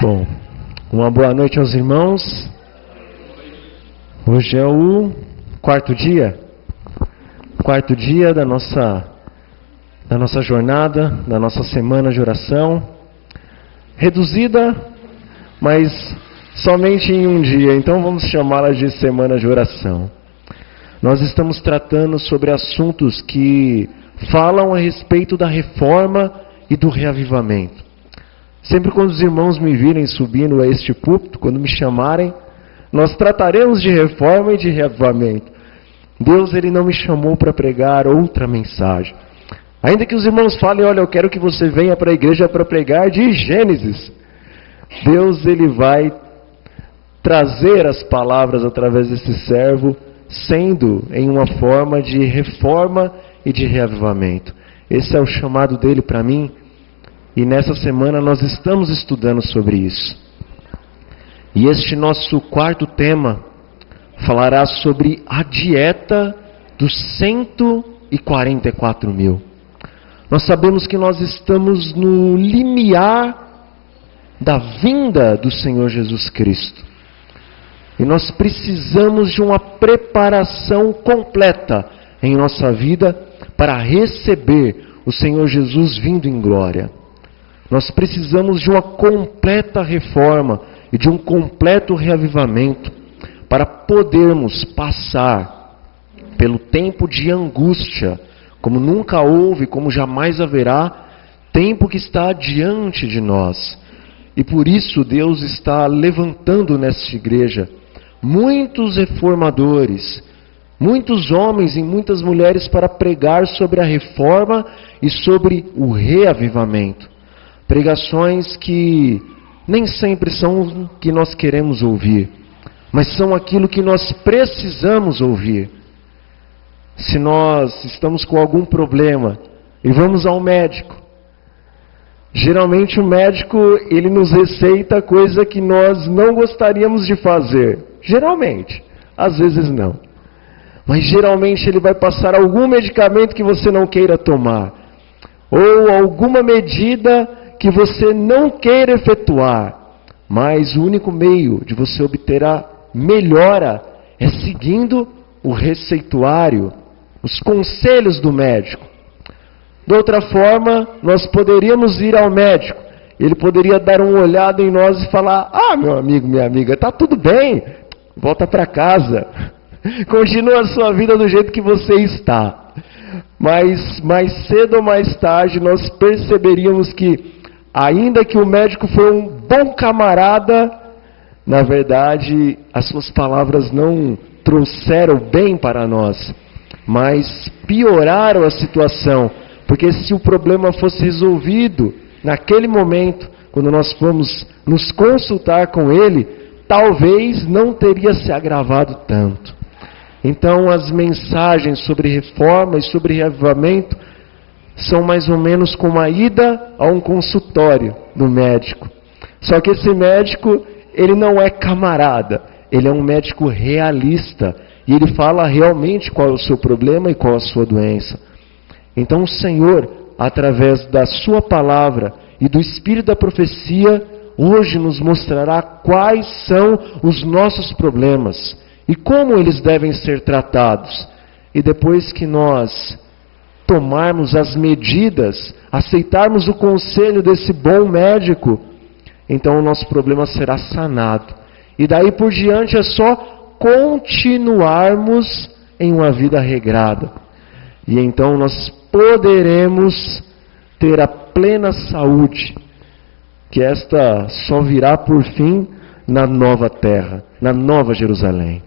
Bom, uma boa noite aos irmãos. Hoje é o quarto dia da nossa jornada, da nossa semana de oração, reduzida, mas somente em um dia, então vamos chamá-la de semana de oração. Nós estamos tratando sobre assuntos que falam a respeito da reforma e do reavivamento. Sempre quando os irmãos me virem subindo a este púlpito, quando me chamarem, nós trataremos de reforma e de reavivamento. Deus, Ele não me chamou para pregar outra mensagem. Ainda que os irmãos falem, olha, eu quero que você venha para a igreja para pregar de Gênesis. Deus, Ele vai trazer as palavras através desse servo, sendo em uma forma de reforma e de reavivamento. Esse é o chamado dele para mim. E nessa semana nós estamos estudando sobre isso. E este nosso quarto tema falará sobre a dieta dos 144 mil. Nós sabemos que nós estamos no limiar da vinda do Senhor Jesus Cristo. E nós precisamos de uma preparação completa em nossa vida para receber o Senhor Jesus vindo em glória. Nós precisamos de uma completa reforma e de um completo reavivamento para podermos passar pelo tempo de angústia, como nunca houve, como jamais haverá, tempo que está diante de nós. E por isso Deus está levantando nesta igreja muitos reformadores, muitos homens e muitas mulheres para pregar sobre a reforma e sobre o reavivamento. Pregações que nem sempre são o que nós queremos ouvir, mas são aquilo que nós precisamos ouvir. Se nós estamos com algum problema e vamos ao médico, geralmente o médico ele nos receita coisa que nós não gostaríamos de fazer. Geralmente, às vezes não. Mas geralmente ele vai passar algum medicamento que você não queira tomar, ou alguma medida que você não queira efetuar, mas o único meio de você obter a melhora é seguindo o receituário, os conselhos do médico. De outra forma, nós poderíamos ir ao médico, ele poderia dar uma olhada em nós e falar, meu amigo, minha amiga, está tudo bem, volta para casa, continua a sua vida do jeito que você está. Mas mais cedo ou mais tarde nós perceberíamos que ainda que o médico foi um bom camarada, na verdade, as suas palavras não trouxeram bem para nós, mas pioraram a situação, porque se o problema fosse resolvido naquele momento, quando nós fomos nos consultar com ele, talvez não teria se agravado tanto. Então, as mensagens sobre reforma e sobre reavivamento são mais ou menos como a ida a um consultório do médico. Só que esse médico, ele não é camarada, ele é um médico realista. E ele fala realmente qual é o seu problema e qual a sua doença. Então o Senhor, através da sua palavra e do Espírito da profecia, hoje nos mostrará quais são os nossos problemas e como eles devem ser tratados. E depois que nós tomarmos as medidas, aceitarmos o conselho desse bom médico, então o nosso problema será sanado. E daí por diante é só continuarmos em uma vida regrada. E então nós poderemos ter a plena saúde, que esta só virá por fim na nova terra, na nova Jerusalém.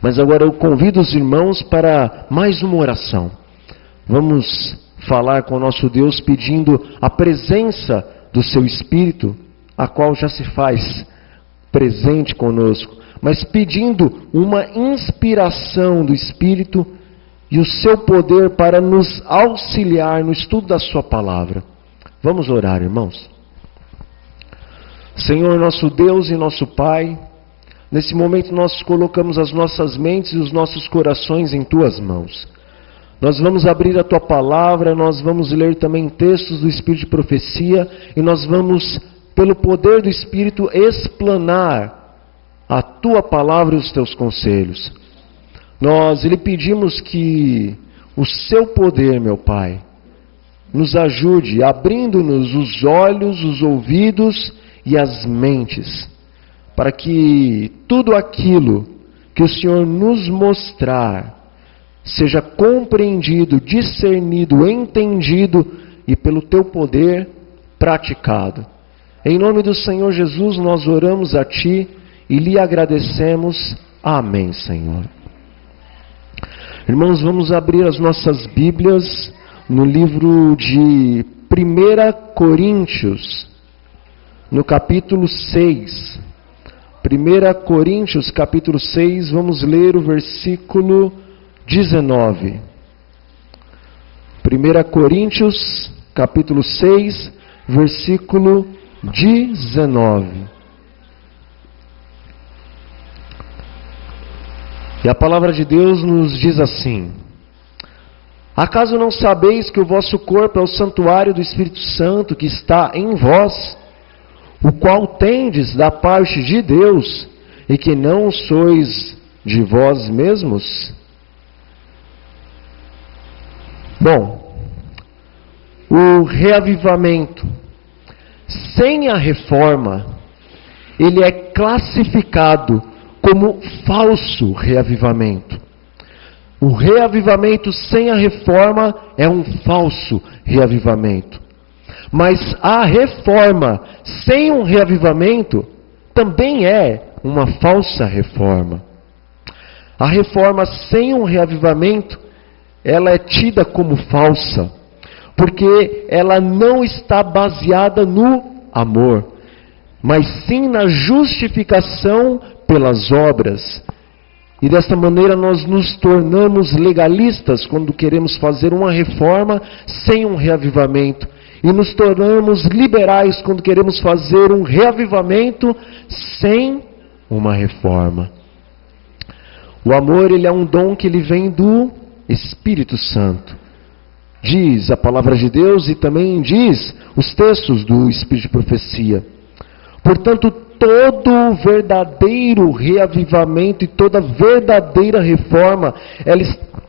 Mas agora eu convido os irmãos para mais uma oração. Vamos falar com o nosso Deus pedindo a presença do seu Espírito, a qual já se faz presente conosco, mas pedindo uma inspiração do Espírito e o seu poder para nos auxiliar no estudo da sua palavra. Vamos orar, irmãos. Senhor, nosso Deus e nosso Pai, nesse momento nós colocamos as nossas mentes e os nossos corações em tuas mãos. Nós vamos abrir a tua palavra, nós vamos ler também textos do Espírito de profecia e nós vamos pelo poder do Espírito, explanar a Tua palavra e os Teus conselhos. Nós lhe pedimos que o Seu poder, meu Pai, nos ajude, abrindo-nos os olhos, os ouvidos e as mentes, para que tudo aquilo que o Senhor nos mostrar seja compreendido, discernido, entendido e pelo Teu poder praticado. Em nome do Senhor Jesus nós oramos a Ti e lhe agradecemos. Amém, Senhor. Irmãos, vamos abrir as nossas Bíblias no livro de 1 Coríntios, no capítulo 6. 1 Coríntios, capítulo 6, vamos ler o versículo 19. 1 Coríntios, capítulo 6, versículo 19. E a palavra de Deus nos diz assim: acaso não sabeis que o vosso corpo é o santuário do Espírito Santo que está em vós, o qual tendes da parte de Deus, e que não sois de vós mesmos? Bom, o reavivamento sem a reforma, ele é classificado como falso reavivamento. O reavivamento sem a reforma é um falso reavivamento. Mas a reforma sem um reavivamento também é uma falsa reforma. A reforma sem um reavivamento, ela é tida como falsa, porque ela não está baseada no amor, mas sim na justificação pelas obras. E desta maneira nós nos tornamos legalistas quando queremos fazer uma reforma sem um reavivamento. E nos tornamos liberais quando queremos fazer um reavivamento sem uma reforma. O amor, ele é um dom que ele vem do Espírito Santo. Diz a palavra de Deus e também diz os textos do Espírito de Profecia. Portanto, todo verdadeiro reavivamento e toda verdadeira reforma, ela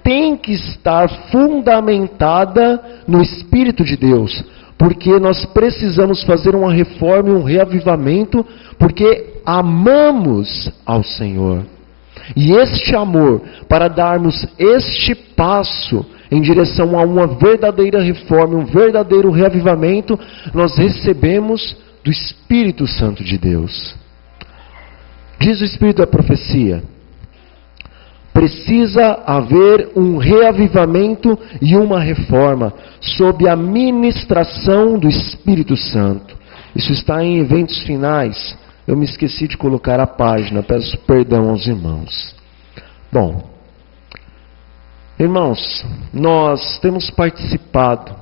tem que estar fundamentada no Espírito de Deus. Porque nós precisamos fazer uma reforma e um reavivamento, porque amamos ao Senhor. E este amor, para darmos este passo em direção a uma verdadeira reforma, um verdadeiro reavivamento, nós recebemos do Espírito Santo de Deus. Diz o Espírito da Profecia: precisa haver um reavivamento e uma reforma sob a ministração do Espírito Santo. Isso está em Eventos Finais. Eu me esqueci de colocar a página, peço perdão aos irmãos. Bom, irmãos, nós temos participado,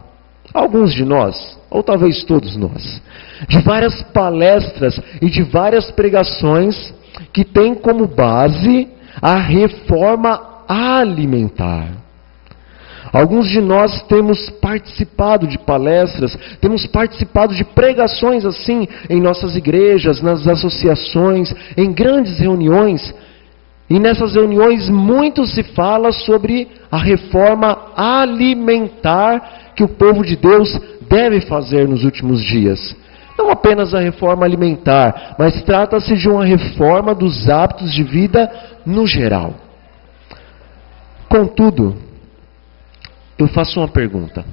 alguns de nós, ou talvez todos nós, de várias palestras e de várias pregações que têm como base a reforma alimentar. Alguns de nós temos participado de palestras, temos participado de pregações assim em nossas igrejas, nas associações, em grandes reuniões. E nessas reuniões muito se fala sobre a reforma alimentar que o povo de Deus deve fazer nos últimos dias. Não apenas a reforma alimentar, mas trata-se de uma reforma dos hábitos de vida no geral. Contudo, eu faço uma pergunta: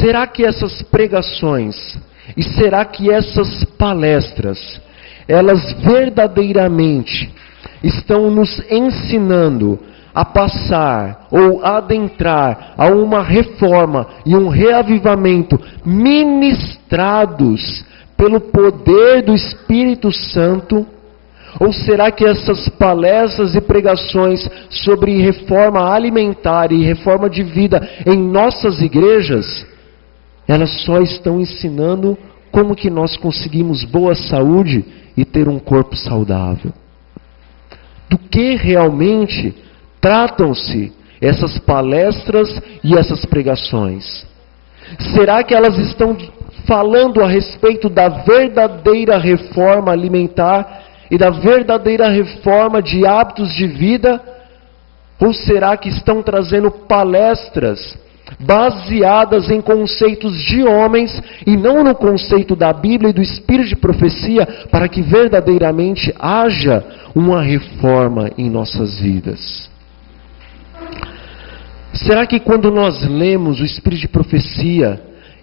será que essas pregações e será que essas palestras, elas verdadeiramente estão nos ensinando a passar ou adentrar a uma reforma e um reavivamento ministrados pelo poder do Espírito Santo? Ou será que essas palestras e pregações sobre reforma alimentar e reforma de vida em nossas igrejas, elas só estão ensinando como que nós conseguimos boa saúde e ter um corpo saudável? Do que realmente tratam-se essas palestras e essas pregações? Será que elas estão falando a respeito da verdadeira reforma alimentar e da verdadeira reforma de hábitos de vida? Ou será que estão trazendo palestras baseadas em conceitos de homens e não no conceito da Bíblia e do Espírito de profecia, para que verdadeiramente haja uma reforma em nossas vidas? Será que quando nós lemos o Espírito de profecia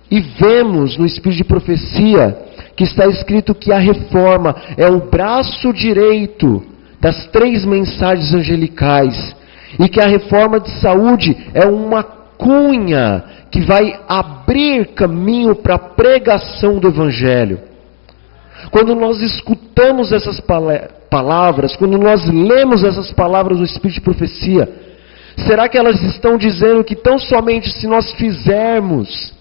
e vemos no Espírito de profecia que está escrito que a reforma é o braço direito das 3 mensagens angelicais e que a reforma de saúde é uma cunha que vai abrir caminho para a pregação do Evangelho? Quando nós escutamos essas palavras, quando nós lemos essas palavras do Espírito de profecia, será que elas estão dizendo que tão somente se nós fizermos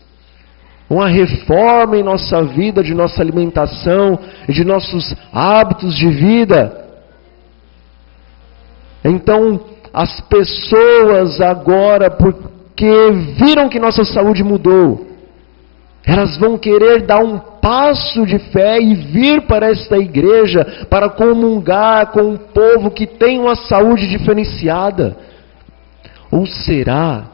uma reforma em nossa vida, de nossa alimentação, de nossos hábitos de vida, então as pessoas agora, porque viram que nossa saúde mudou, elas vão querer dar um passo de fé e vir para esta igreja para comungar com um povo que tem uma saúde diferenciada? Ou será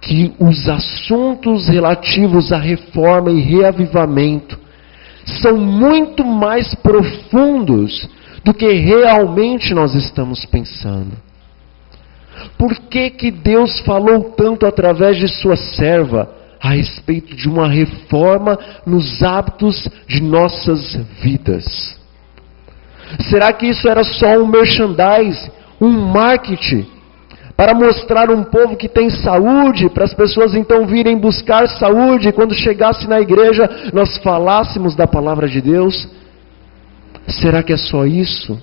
que os assuntos relativos à reforma e reavivamento são muito mais profundos do que realmente nós estamos pensando? Por que que Deus falou tanto através de sua serva a respeito de uma reforma nos hábitos de nossas vidas? Será que isso era só um merchandise, um marketing, para mostrar um povo que tem saúde, para as pessoas então virem buscar saúde, e quando chegasse na igreja nós falássemos da palavra de Deus? Será que é só isso?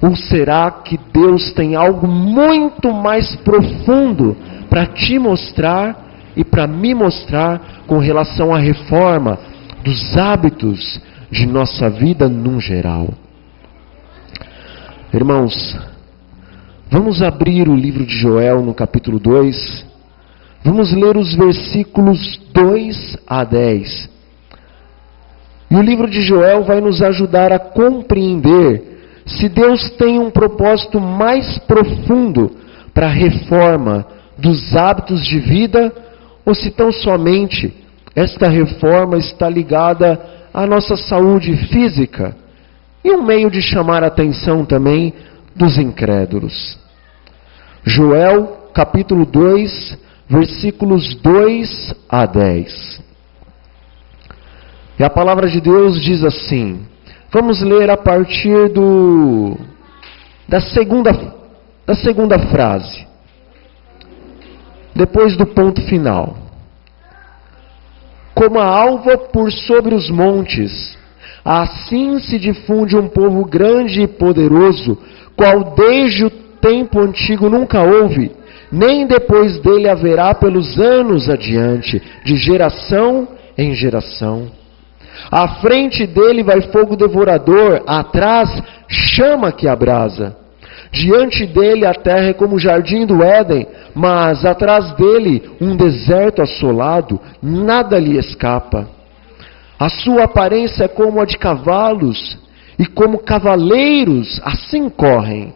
Ou será que Deus tem algo muito mais profundo para te mostrar e para me mostrar com relação à reforma dos hábitos de nossa vida num geral? Irmãos, vamos abrir o livro de Joel no capítulo 2. Vamos ler os versículos 2 a 10. E o livro de Joel vai nos ajudar a compreender se Deus tem um propósito mais profundo para a reforma dos hábitos de vida, ou se tão somente esta reforma está ligada à nossa saúde física e um meio de chamar a atenção também dos incrédulos. Joel, capítulo 2, versículos 2 a 10. E a palavra de Deus diz assim, vamos ler a partir da segunda frase, depois do ponto final. Como a alva por sobre os montes, assim se difunde um povo grande e poderoso, qual desde o tempo antigo nunca houve, nem depois dele haverá pelos anos adiante, de geração em geração. À frente dele vai fogo devorador, atrás chama que abrasa. Diante dele a terra é como o jardim do Éden, mas atrás dele um deserto assolado, nada lhe escapa. A sua aparência é como a de cavalos, e como cavaleiros assim correm.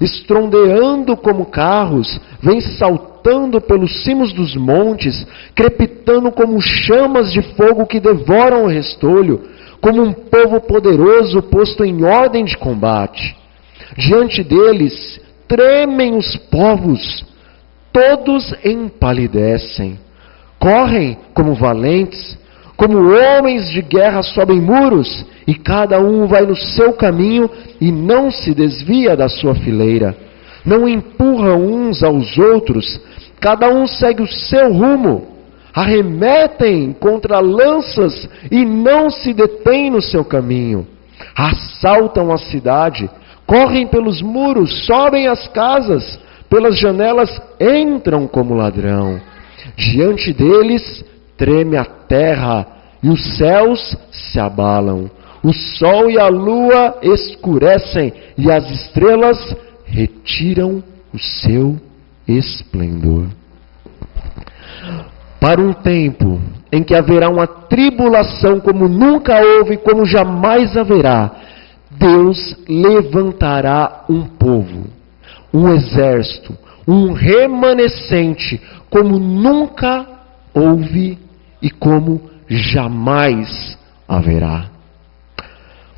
Estrondeando como carros, vem saltando pelos cimos dos montes, crepitando como chamas de fogo que devoram o restolho, como um povo poderoso posto em ordem de combate. Diante deles tremem os povos, todos empalidecem, correm como valentes, como homens de guerra sobem muros, e cada um vai no seu caminho e não se desvia da sua fileira. Não empurram uns aos outros, cada um segue o seu rumo. Arremetem contra lanças e não se detêm no seu caminho. Assaltam a cidade, correm pelos muros, sobem as casas, pelas janelas entram como ladrão. Diante deles treme a terra e os céus se abalam. O sol e a lua escurecem e as estrelas retiram o seu esplendor. para um tempo em que haverá uma tribulação como nunca houve e como jamais haverá, Deus levantará um povo, um exército, um remanescente, como nunca houve e como jamais haverá.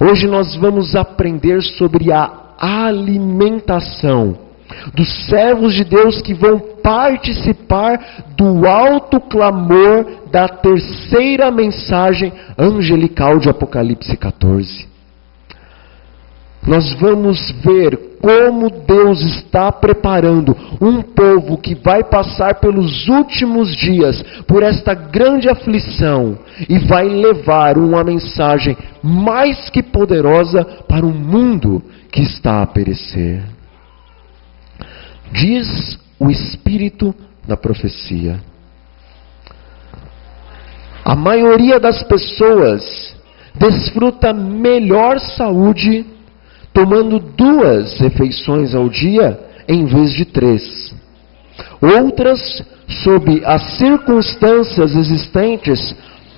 Hoje nós vamos aprender sobre a alimentação dos servos de Deus que vão participar do alto clamor da terceira mensagem angelical de Apocalipse 14. Nós vamos ver como Deus está preparando um povo que vai passar pelos últimos dias, por esta grande aflição, e vai levar uma mensagem mais que poderosa para um mundo que está a perecer. Diz o Espírito da profecia: a maioria das pessoas desfruta melhor saúde tomando 2 refeições ao dia em vez de 3. Outras, sob as circunstâncias existentes,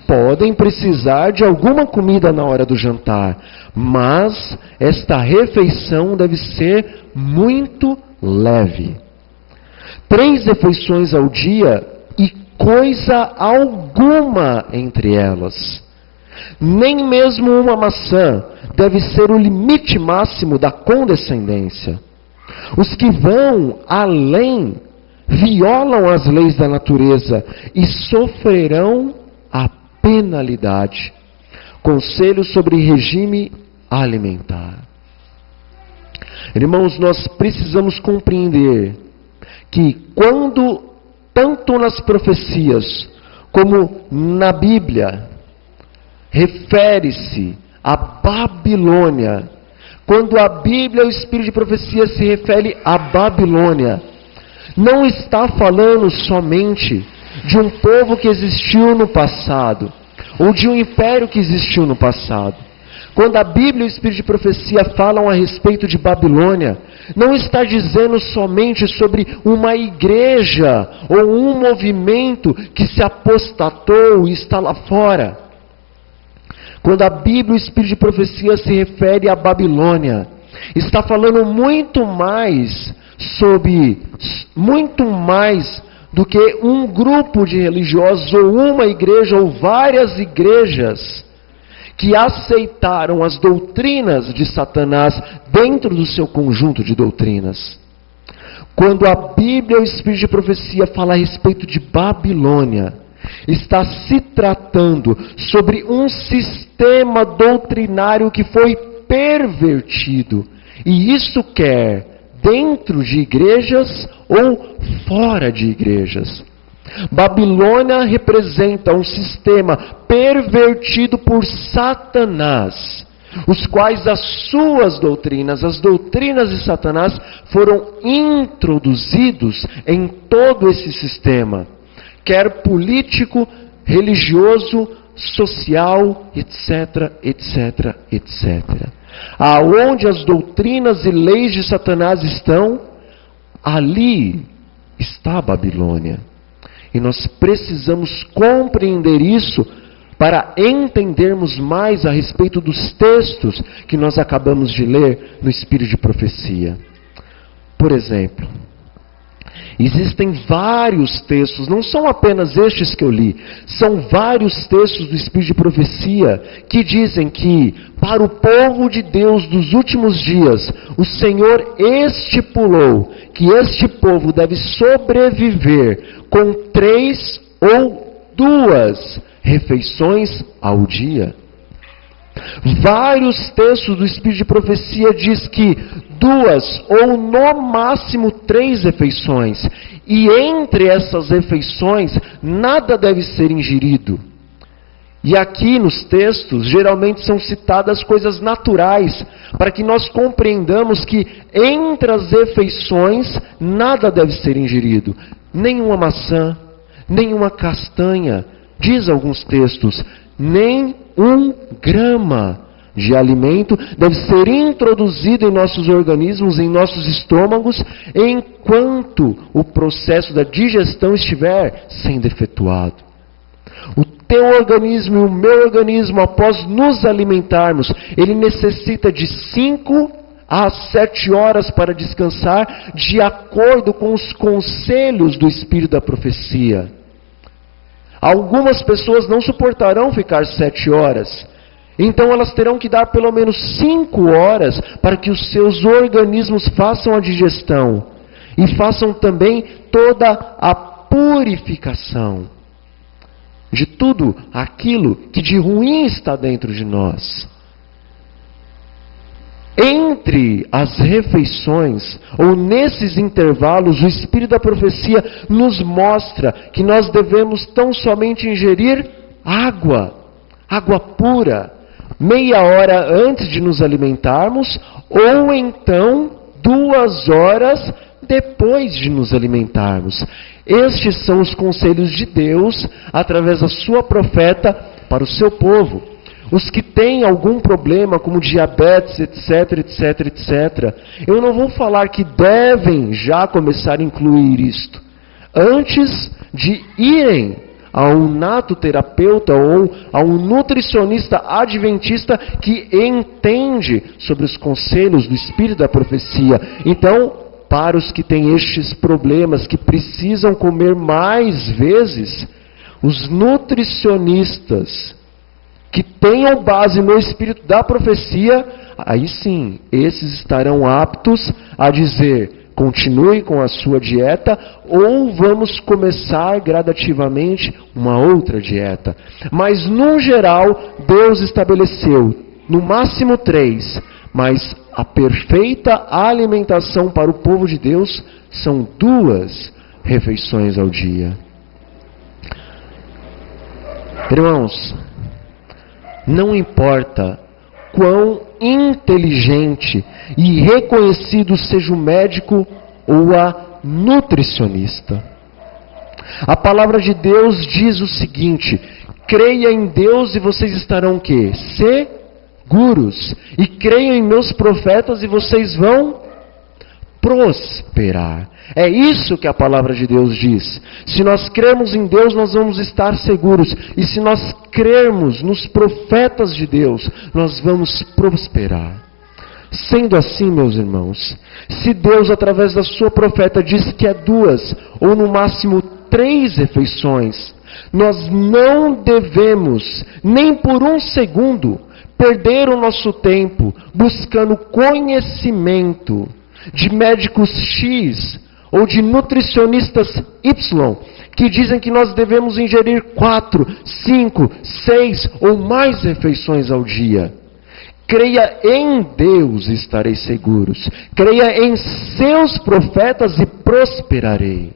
podem precisar de alguma comida na hora do jantar, mas esta refeição deve ser muito leve. 3 refeições ao dia e coisa alguma entre elas. Nem mesmo uma maçã deve ser o limite máximo da condescendência. Os que vão além violam as leis da natureza e sofrerão a penalidade. Conselho sobre regime alimentar. Irmãos, nós precisamos compreender que quando, tanto nas profecias como na Bíblia, refere-se à Babilônia, quando a Bíblia, o Espírito de profecia, se refere à Babilônia, não está falando somente de um povo que existiu no passado, ou de um império que existiu no passado. Quando a Bíblia e o Espírito de profecia falam a respeito de Babilônia, não está dizendo somente sobre uma igreja ou um movimento que se apostatou e está lá fora. Quando a Bíblia e o Espírito de profecia se refere à Babilônia, está falando muito mais do que um grupo de religiosos ou uma igreja ou várias igrejas que aceitaram as doutrinas de Satanás dentro do seu conjunto de doutrinas. Quando a Bíblia e o Espírito de profecia fala a respeito de Babilônia, está se tratando sobre um sistema doutrinário que foi pervertido, e isso quer dentro de igrejas ou fora de igrejas. Babilônia representa um sistema pervertido por Satanás, os quais as suas doutrinas, as doutrinas de Satanás, foram introduzidos em todo esse sistema, quer político, religioso, social, etc, etc, etc. Aonde as doutrinas e leis de Satanás estão, ali está a Babilônia. E nós precisamos compreender isso para entendermos mais a respeito dos textos que nós acabamos de ler no Espírito de profecia. Por exemplo, existem vários textos, não são apenas estes que eu li, são vários textos do Espírito de profecia que dizem que para o povo de Deus dos últimos dias, o Senhor estipulou que este povo deve sobreviver com 3 ou 2 refeições ao dia. Vários textos do Espírito de profecia diz que 2 ou no máximo 3 refeições, e entre essas refeições nada deve ser ingerido. E aqui nos textos geralmente são citadas coisas naturais, para que nós compreendamos que entre as refeições nada deve ser ingerido, nenhuma maçã, nenhuma castanha, diz alguns textos, nem 1 grama de alimento deve ser introduzido em nossos organismos, em nossos estômagos, enquanto o processo da digestão estiver sendo efetuado. O teu organismo e o meu organismo, após nos alimentarmos, ele necessita de 5 a 7 horas para descansar, de acordo com os conselhos do Espírito da profecia. Algumas pessoas não suportarão ficar 7 horas, então elas terão que dar pelo menos 5 horas para que os seus organismos façam a digestão e façam também toda a purificação de tudo aquilo que de ruim está dentro de nós. Entre as refeições, ou nesses intervalos, o Espírito da profecia nos mostra que nós devemos tão somente ingerir água pura, meia hora antes de nos alimentarmos, ou então 2 horas depois de nos alimentarmos. Estes são os conselhos de Deus, através da sua profeta, para o seu povo. Os que têm algum problema, como diabetes, etc. Eu não vou falar que devem já começar a incluir isto. Antes de irem a um natoterapeuta ou a um nutricionista adventista que entende sobre os conselhos do Espírito da profecia. Então, para os que têm estes problemas, que precisam comer mais vezes, os nutricionistas que tenham base no Espírito da profecia, aí sim, esses estarão aptos a dizer: continue com a sua dieta, ou vamos começar gradativamente uma outra dieta. Mas, no geral, Deus estabeleceu, no máximo 3, mas a perfeita alimentação para o povo de Deus são 2 refeições ao dia. Irmãos, não importa quão inteligente e reconhecido seja o médico ou a nutricionista. A palavra de Deus diz o seguinte: creia em Deus e vocês estarão o quê? Seguros. E creiam em meus profetas e vocês vão prosperar. É isso que a palavra de Deus diz. Se nós cremos em Deus, nós vamos estar seguros. E se nós crermos nos profetas de Deus, nós vamos prosperar. Sendo assim, meus irmãos, se Deus, através da sua profeta, disse que é 2 ou no máximo 3 refeições, nós não devemos, nem por um segundo, perder o nosso tempo buscando conhecimento de médicos X ou de nutricionistas Y, que dizem que nós devemos ingerir 4, 5, 6 ou mais refeições ao dia. Creia em Deus e estarei seguros. Creia em seus profetas e prosperarei.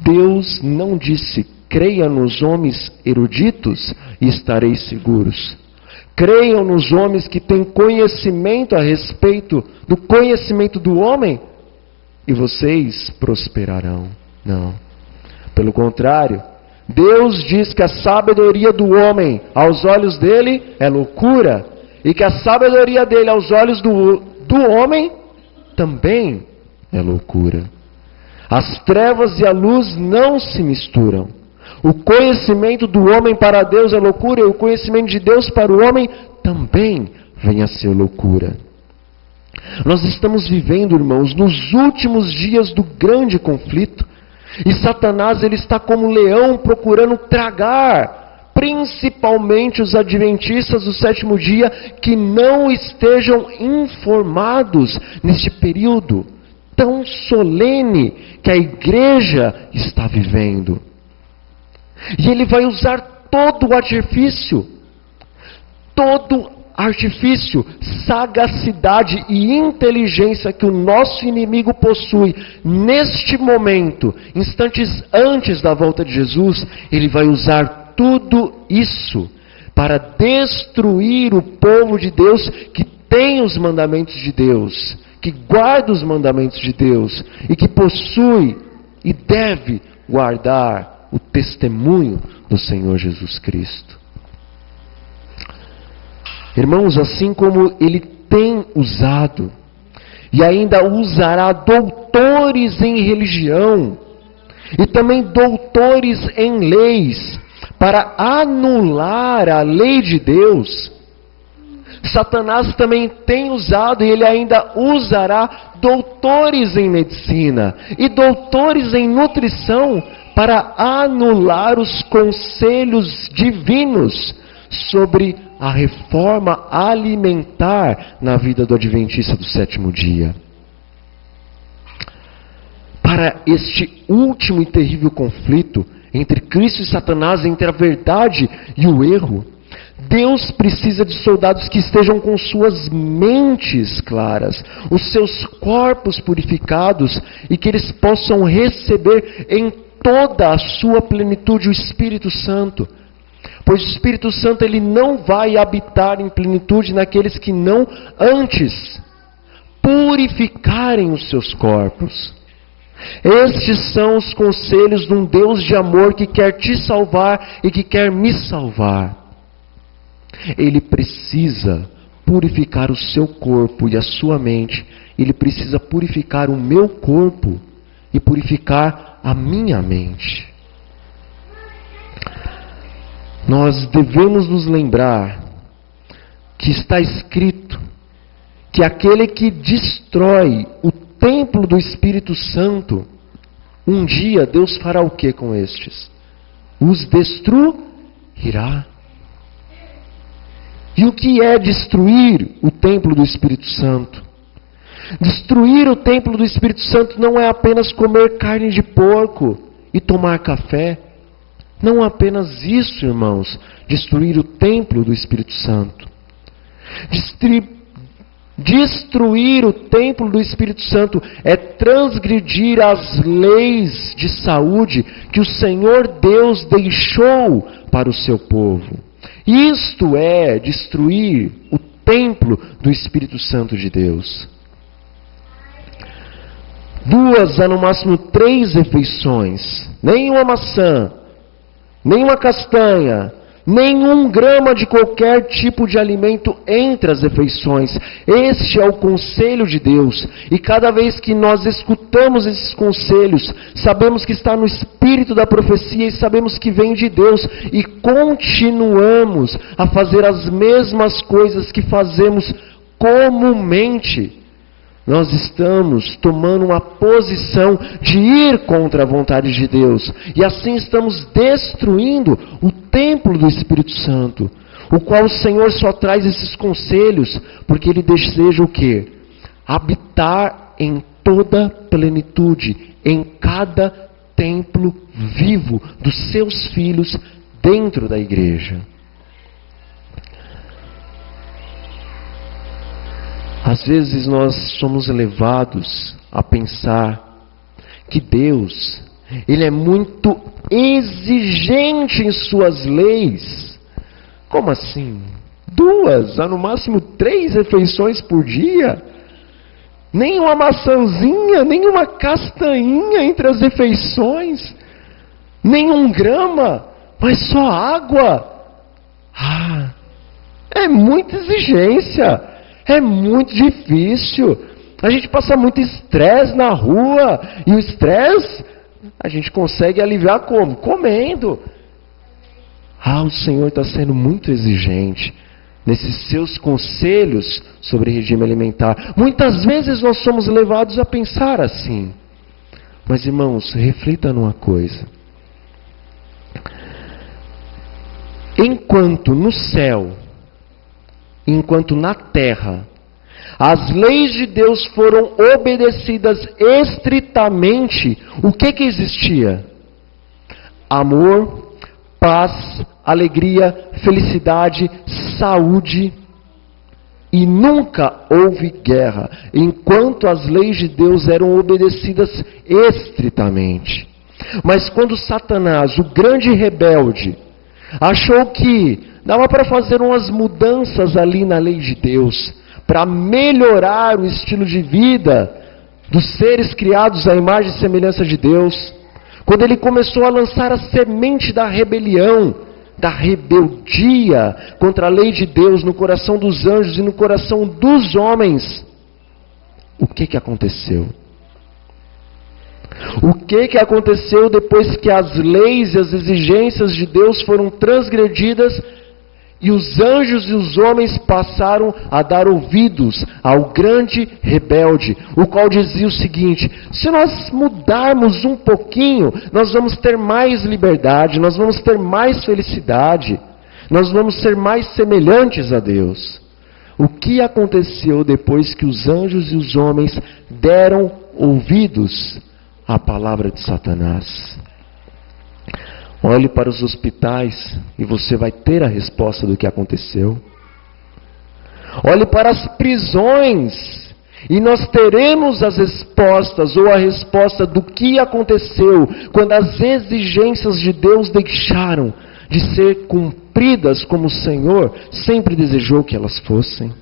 Deus não disse: creia nos homens eruditos e estareis seguros. Creiam nos homens que têm conhecimento a respeito do conhecimento do homem e vocês prosperarão. Não. Pelo contrário, Deus diz que a sabedoria do homem aos olhos dele é loucura, e que a sabedoria dele aos olhos do homem também é loucura. As trevas e a luz não se misturam. O conhecimento do homem para Deus é loucura, e o conhecimento de Deus para o homem também vem a ser loucura. Nós estamos vivendo, irmãos, nos últimos dias do grande conflito, e Satanás, ele está como leão procurando tragar, principalmente os adventistas do 7º dia, que não estejam informados neste período tão solene que a igreja está vivendo. E ele vai usar todo o artifício, sagacidade e inteligência que o nosso inimigo possui neste momento, instantes antes da volta de Jesus. Ele vai usar tudo isso para destruir o povo de Deus que tem os mandamentos de Deus, que guarda os mandamentos de Deus e que possui e deve guardar o testemunho do Senhor Jesus Cristo. Irmãos, assim como ele tem usado, e ainda usará doutores em religião, e também doutores em leis, para anular a lei de Deus, Satanás também tem usado, e ele ainda usará doutores em medicina e doutores em nutrição para anular os conselhos divinos sobre a reforma alimentar na vida do adventista do sétimo dia. Para este último e terrível conflito entre Cristo e Satanás, entre a verdade e o erro, Deus precisa de soldados que estejam com suas mentes claras, os seus corpos purificados, e que eles possam receber em toda a sua plenitude o Espírito Santo. Pois o Espírito Santo, ele não vai habitar em plenitude naqueles que não antes purificarem os seus corpos. Estes são os conselhos de um Deus de amor que quer te salvar e que quer me salvar. Ele precisa purificar o seu corpo e a sua mente. Ele precisa purificar o meu corpo e purificar a minha mente. Nós devemos nos lembrar que está escrito que aquele que destrói o templo do Espírito Santo, um dia Deus fará o que com estes? Os destruirá. E o que é destruir o templo do Espírito Santo? Destruir o templo do Espírito Santo não é apenas comer carne de porco e tomar café. Não apenas isso, irmãos, destruir o templo do Espírito Santo. Destruir o templo do Espírito Santo é transgredir as leis de saúde que o Senhor Deus deixou para o seu povo. Isto é destruir o templo do Espírito Santo de Deus. 2 a no máximo 3 refeições, nem uma maçã, nem uma castanha, nem 1 grama de qualquer tipo de alimento entre as refeições. Este é o conselho de Deus. E cada vez que nós escutamos esses conselhos, sabemos que está no espírito da profecia e sabemos que vem de Deus. E continuamos a fazer as mesmas coisas que fazemos comumente. Nós estamos tomando uma posição de ir contra a vontade de Deus. E assim estamos destruindo o templo do Espírito Santo, o qual o Senhor só traz esses conselhos, porque Ele deseja o quê? Habitar em toda plenitude, em cada templo vivo dos seus filhos dentro da igreja. Às vezes nós somos levados a pensar que Deus, Ele é muito exigente em suas leis. Como assim? 2, a no máximo 3 refeições por dia? Nem uma maçãzinha, nem uma castanhinha entre as refeições? Nem 1 grama, mas só água? É muita exigência. É muito difícil. A gente passa muito estresse na rua. E o estresse a gente consegue aliviar como? Comendo. O Senhor está sendo muito exigente nesses seus conselhos sobre regime alimentar. Muitas vezes nós somos levados a pensar assim. Mas, irmãos, reflita numa coisa. Enquanto no céu, enquanto na terra, as leis de Deus foram obedecidas estritamente, o que existia? Amor, paz, alegria, felicidade, saúde, e nunca houve guerra, enquanto as leis de Deus eram obedecidas estritamente. Mas quando Satanás, o grande rebelde, achou que dava para fazer umas mudanças ali na lei de Deus, para melhorar o estilo de vida dos seres criados à imagem e semelhança de Deus, quando ele começou a lançar a semente da rebelião da rebeldia contra a lei de Deus no coração dos anjos e no coração dos homens, o que aconteceu? O que aconteceu depois que as leis e as exigências de Deus foram transgredidas e os anjos e os homens passaram a dar ouvidos ao grande rebelde, o qual dizia o seguinte: se nós mudarmos um pouquinho, nós vamos ter mais liberdade, nós vamos ter mais felicidade, nós vamos ser mais semelhantes a Deus. O que aconteceu depois que os anjos e os homens deram ouvidos à palavra de Satanás? Olhe para os hospitais e você vai ter a resposta do que aconteceu. Olhe para as prisões e nós teremos as respostas, ou a resposta do que aconteceu quando as exigências de Deus deixaram de ser cumpridas como o Senhor sempre desejou que elas fossem.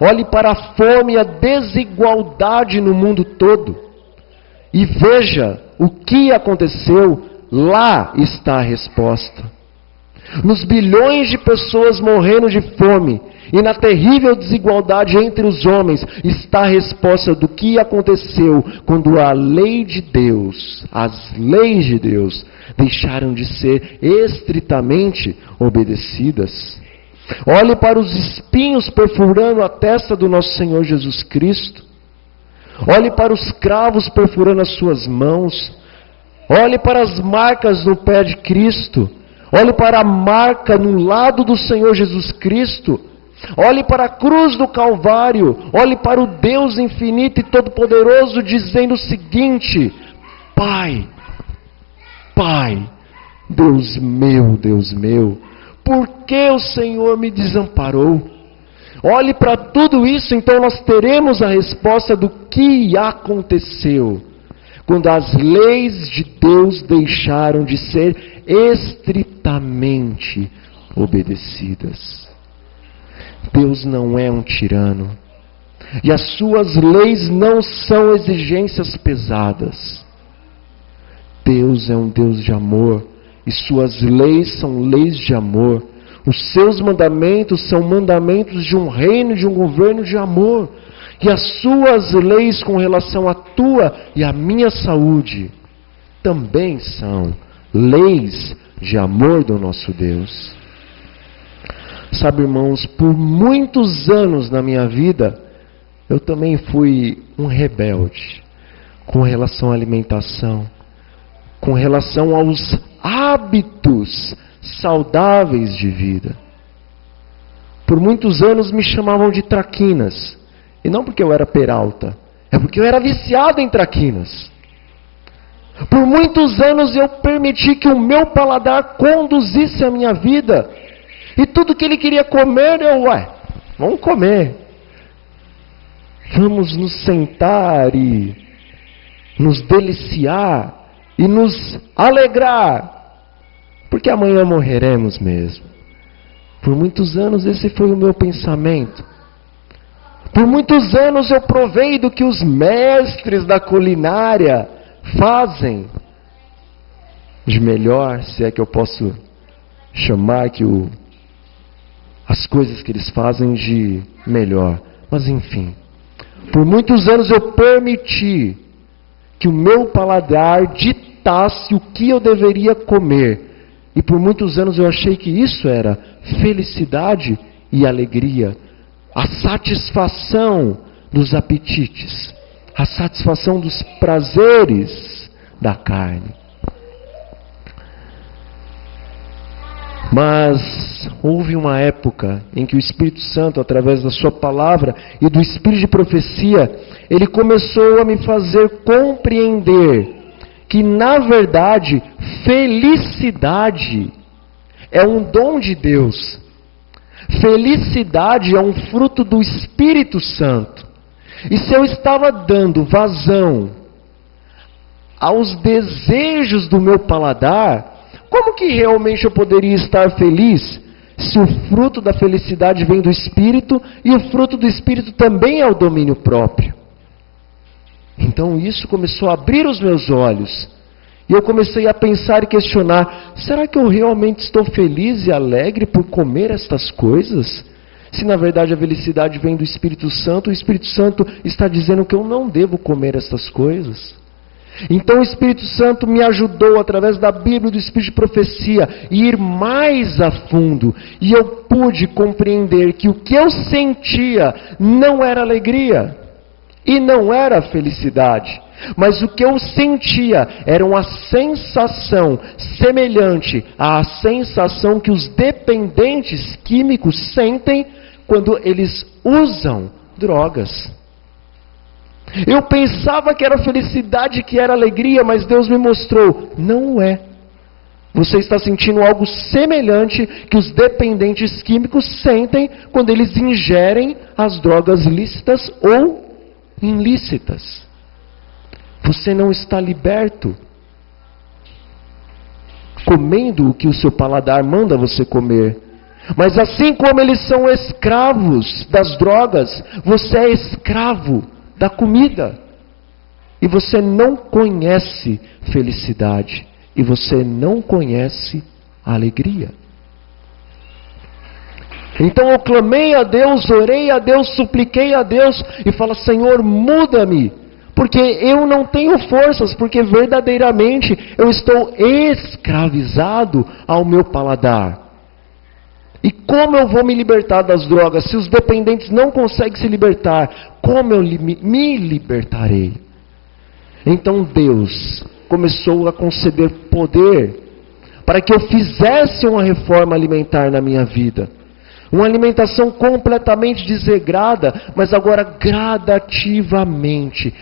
Olhe para a fome e a desigualdade no mundo todo e veja o que aconteceu. Lá está a resposta. Nos bilhões de pessoas morrendo de fome e na terrível desigualdade entre os homens está a resposta do que aconteceu quando a lei de Deus, as leis de Deus, deixaram de ser estritamente obedecidas. Olhe para os espinhos perfurando a testa do nosso Senhor Jesus Cristo. Olhe para os cravos perfurando as suas mãos. Olhe para as marcas no pé de Cristo. Olhe para a marca no lado do Senhor Jesus Cristo. Olhe para a cruz do Calvário. Olhe para o Deus infinito e todo-poderoso dizendo o seguinte: Pai, Pai, Deus meu, por que o Senhor me desamparou? Olhe para tudo isso, então nós teremos a resposta do que aconteceu quando as leis de Deus deixaram de ser estritamente obedecidas. Deus não é um tirano, e as suas leis não são exigências pesadas. Deus é um Deus de amor, e suas leis são leis de amor. Os seus mandamentos são mandamentos de um reino, de um governo de amor. E as suas leis com relação à tua e à minha saúde também são leis de amor do nosso Deus. Sabe, irmãos, por muitos anos na minha vida, eu também fui um rebelde com relação à alimentação, com relação aos hábitos saudáveis de vida. Por muitos anos me chamavam de traquinas. E não porque eu era peralta, é porque eu era viciado em traquinas. Por muitos anos eu permiti que o meu paladar conduzisse a minha vida. E tudo que ele queria comer, vamos comer. Vamos nos sentar e nos deliciar e nos alegrar. Porque amanhã morreremos mesmo. Por muitos anos esse foi o meu pensamento. Por muitos anos eu provei do que os mestres da culinária fazem de melhor, se é que eu posso chamar as coisas que eles fazem de melhor. Mas enfim, por muitos anos eu permiti que o meu paladar ditasse o que eu deveria comer. E por muitos anos eu achei que isso era felicidade e alegria. A satisfação dos apetites, a satisfação dos prazeres da carne. Mas houve uma época em que o Espírito Santo, através da sua palavra e do Espírito de profecia, ele começou a me fazer compreender que, na verdade, felicidade é um dom de Deus. Felicidade é um fruto do Espírito Santo. E se eu estava dando vazão aos desejos do meu paladar, como que realmente eu poderia estar feliz se o fruto da felicidade vem do Espírito e o fruto do Espírito também é o domínio próprio? Então isso começou a abrir os meus olhos E eu comecei a pensar e questionar: será que eu realmente estou feliz e alegre por comer estas coisas? Se na verdade a felicidade vem do Espírito Santo, o Espírito Santo está dizendo que eu não devo comer estas coisas. Então o Espírito Santo me ajudou, através da Bíblia, do Espírito de profecia, a ir mais a fundo. E eu pude compreender que o que eu sentia não era alegria e não era felicidade. Mas o que eu sentia era uma sensação semelhante à sensação que os dependentes químicos sentem quando eles usam drogas. Eu pensava que era felicidade, que era alegria, mas Deus me mostrou: não é. Você está sentindo algo semelhante que os dependentes químicos sentem quando eles ingerem as drogas lícitas ou ilícitas. Você não está liberto, comendo o que o seu paladar manda você comer. Mas assim como eles são escravos das drogas, você é escravo da comida. E você não conhece felicidade. E você não conhece alegria. Então eu clamei a Deus, orei a Deus, supliquei a Deus e falei: Senhor, muda-me. Porque eu não tenho forças, porque verdadeiramente eu estou escravizado ao meu paladar. E como eu vou me libertar das drogas? Se os dependentes não conseguem se libertar, como eu me libertarei? Então Deus começou a conceder poder para que eu fizesse uma reforma alimentar na minha vida. Uma alimentação completamente desregrada, mas agora gradativamente,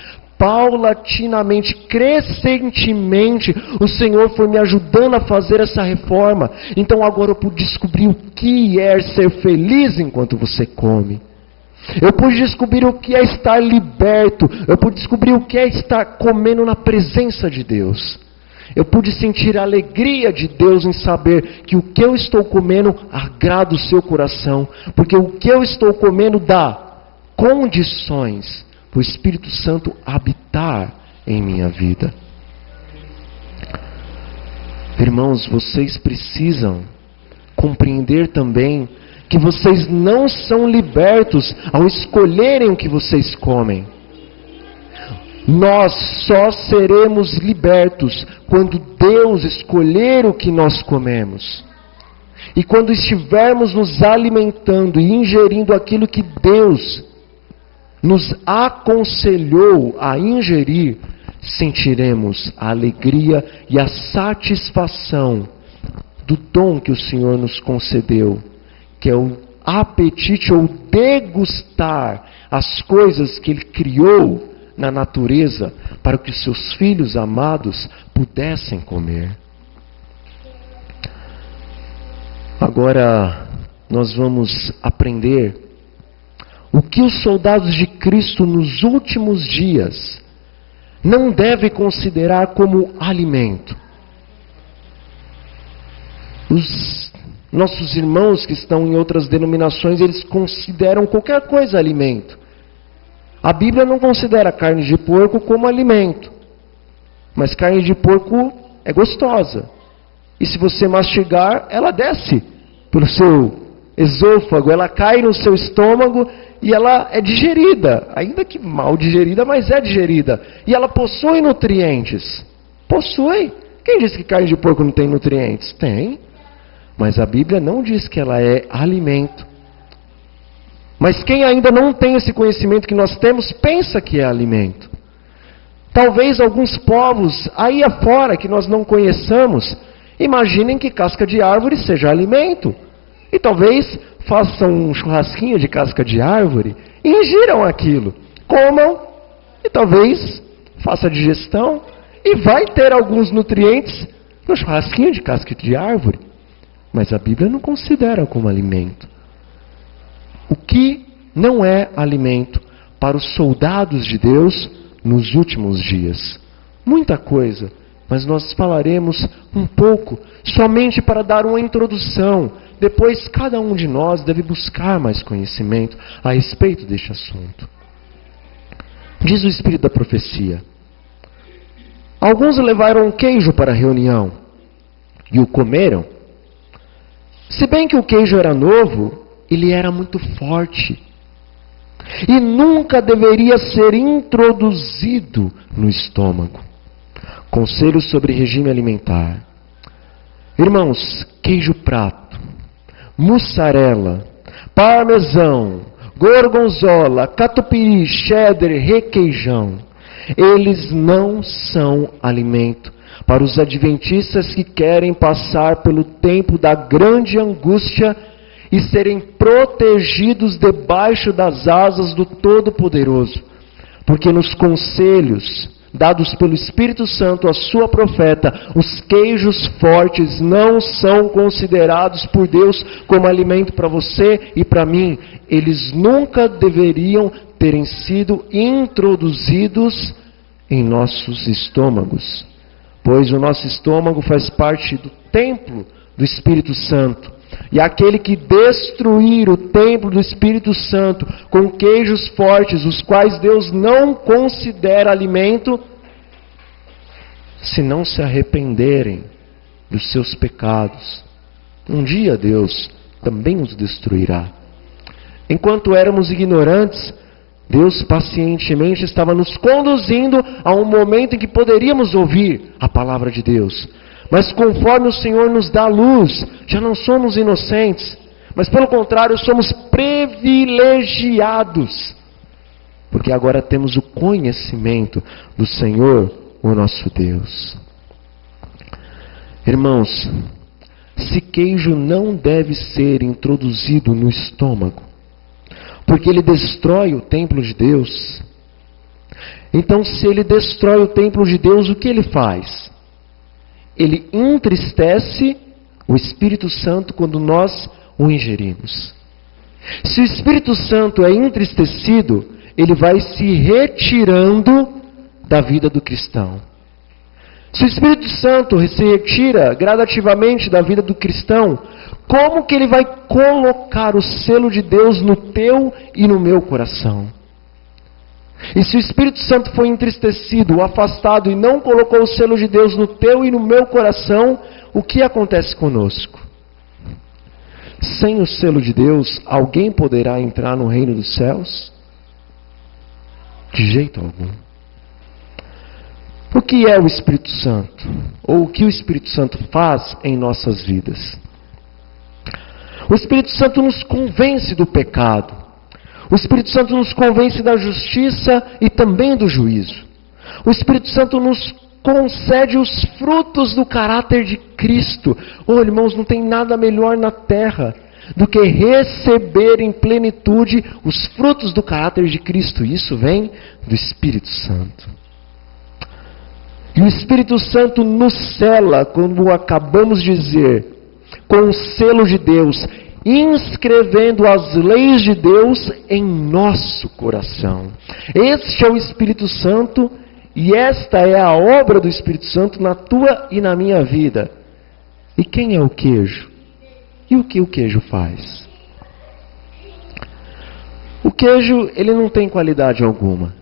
paulatinamente, crescentemente, o Senhor foi me ajudando a fazer essa reforma. Então agora eu pude descobrir o que é ser feliz enquanto você come. Eu pude descobrir o que é estar liberto. Eu pude descobrir o que é estar comendo na presença de Deus. Eu pude sentir a alegria de Deus em saber que o que eu estou comendo agrada o seu coração. Porque o que eu estou comendo dá condições para o Espírito Santo habitar em minha vida. Irmãos, vocês precisam compreender também que vocês não são libertos ao escolherem o que vocês comem. Nós só seremos libertos quando Deus escolher o que nós comemos. E quando estivermos nos alimentando e ingerindo aquilo que Deus nos aconselhou a ingerir, sentiremos a alegria e a satisfação do dom que o Senhor nos concedeu, que é o apetite ou degustar as coisas que Ele criou na natureza para que os seus filhos amados pudessem comer. Agora nós vamos aprender o que os soldados de Cristo nos últimos dias não devem considerar como alimento. Os nossos irmãos que estão em outras denominações, eles consideram qualquer coisa alimento. A Bíblia não considera carne de porco como alimento. Mas carne de porco é gostosa. E se você mastigar, ela desce pelo seu esôfago, ela cai no seu estômago e ela é digerida. Ainda que mal digerida, mas é digerida. E ela possui nutrientes. Possui. Quem disse que carne de porco não tem nutrientes? Tem. Mas a Bíblia não diz que ela é alimento. Mas quem ainda não tem esse conhecimento que nós temos, pensa que é alimento. Talvez alguns povos aí afora que nós não conheçamos, imaginem que casca de árvore seja alimento. E talvez façam um churrasquinho de casca de árvore e ingiram aquilo. Comam e talvez faça digestão e vai ter alguns nutrientes no churrasquinho de casca de árvore. Mas a Bíblia não considera como alimento. O que não é alimento para os soldados de Deus nos últimos dias? Muita coisa, mas nós falaremos um pouco, somente para dar uma introdução. Depois, cada um de nós deve buscar mais conhecimento a respeito deste assunto. Diz o Espírito da profecia: Alguns levaram queijo para a reunião e o comeram. Se bem que o queijo era novo, ele era muito forte e nunca deveria ser introduzido no estômago. Conselhos sobre regime alimentar. Irmãos, queijo prato, mussarela, parmesão, gorgonzola, catupiry, cheddar, requeijão, eles não são alimento para os adventistas que querem passar pelo tempo da grande angústia e serem protegidos debaixo das asas do Todo-Poderoso. Porque nos conselhos dados pelo Espírito Santo à sua profeta, os queijos fortes não são considerados por Deus como alimento para você e para mim. Eles nunca deveriam terem sido introduzidos em nossos estômagos, pois o nosso estômago faz parte do templo do Espírito Santo. E aquele que destruir o templo do Espírito Santo com queijos fortes, os quais Deus não considera alimento, se não se arrependerem dos seus pecados, um dia Deus também os destruirá. Enquanto éramos ignorantes, Deus pacientemente estava nos conduzindo a um momento em que poderíamos ouvir a palavra de Deus. Mas conforme o Senhor nos dá luz, já não somos inocentes, mas pelo contrário, somos privilegiados, porque agora temos o conhecimento do Senhor, o nosso Deus. Irmãos, se queijo não deve ser introduzido no estômago, porque ele destrói o templo de Deus. Então, se ele destrói o templo de Deus, o que ele faz? Ele entristece o Espírito Santo quando nós o ingerimos. Se o Espírito Santo é entristecido, ele vai se retirando da vida do cristão. Se o Espírito Santo se retira gradativamente da vida do cristão, como que ele vai colocar o selo de Deus no teu e no meu coração? E se o Espírito Santo foi entristecido, afastado e não colocou o selo de Deus no teu e no meu coração, o que acontece conosco? Sem o selo de Deus, alguém poderá entrar no reino dos céus? De jeito algum. O que é o Espírito Santo? Ou o que o Espírito Santo faz em nossas vidas? O Espírito Santo nos convence do pecado. O Espírito Santo nos convence da justiça e também do juízo. O Espírito Santo nos concede os frutos do caráter de Cristo. Oh, irmãos, não tem nada melhor na terra do que receber em plenitude os frutos do caráter de Cristo. Isso vem do Espírito Santo. E o Espírito Santo nos sela, como acabamos de dizer, com o selo de Deus, inscrevendo as leis de Deus em nosso coração. Este é o Espírito Santo e esta é a obra do Espírito Santo na tua e na minha vida. E quem é o queijo? E o que o queijo faz? O queijo, ele não tem qualidade alguma.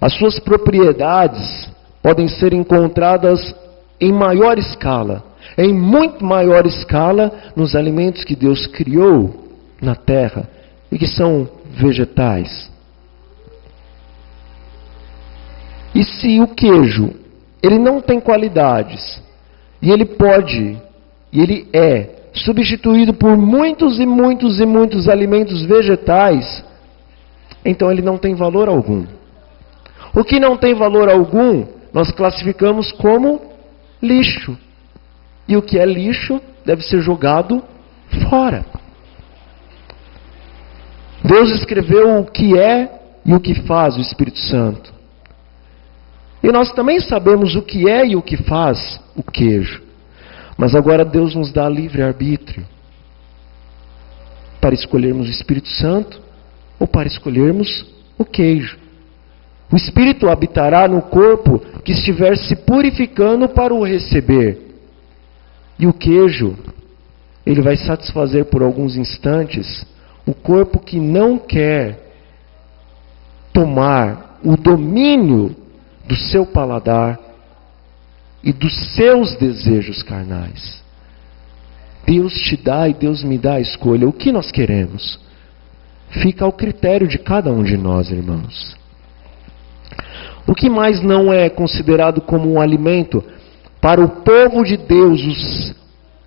As suas propriedades podem ser encontradas em maior escala, em muito maior escala, nos alimentos que Deus criou na terra e que são vegetais. E se o queijo, ele não tem qualidades, e ele pode, e ele é substituído por muitos e muitos e muitos alimentos vegetais, então ele não tem valor algum. O que não tem valor algum, nós classificamos como lixo. E o que é lixo deve ser jogado fora. Deus escreveu o que é e o que faz o Espírito Santo. E nós também sabemos o que é e o que faz o queijo. Mas agora Deus nos dá livre-arbítrio para escolhermos o Espírito Santo ou para escolhermos o queijo. O Espírito habitará no corpo que estiver se purificando para o receber. E o queijo, ele vai satisfazer por alguns instantes o corpo que não quer tomar o domínio do seu paladar e dos seus desejos carnais. Deus te dá e Deus me dá a escolha. O que nós queremos? Fica ao critério de cada um de nós, irmãos. O que mais não é considerado como um alimento para o povo de Deus, os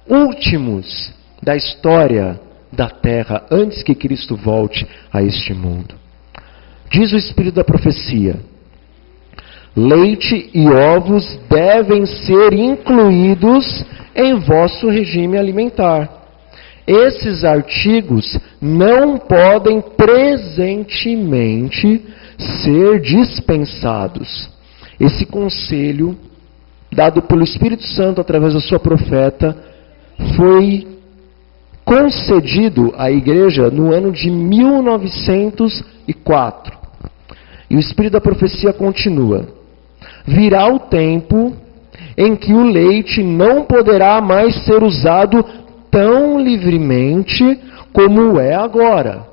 últimos da história da terra, antes que Cristo volte a este mundo? Diz o Espírito da profecia: leite e ovos devem ser incluídos em vosso regime alimentar. Esses artigos não podem presentemente ser dispensados. Esse conselho, dado pelo Espírito Santo através da sua profeta, foi concedido à igreja no ano de 1904. E o Espírito da profecia continua: virá o tempo em que o leite não poderá mais ser usado tão livremente como é agora.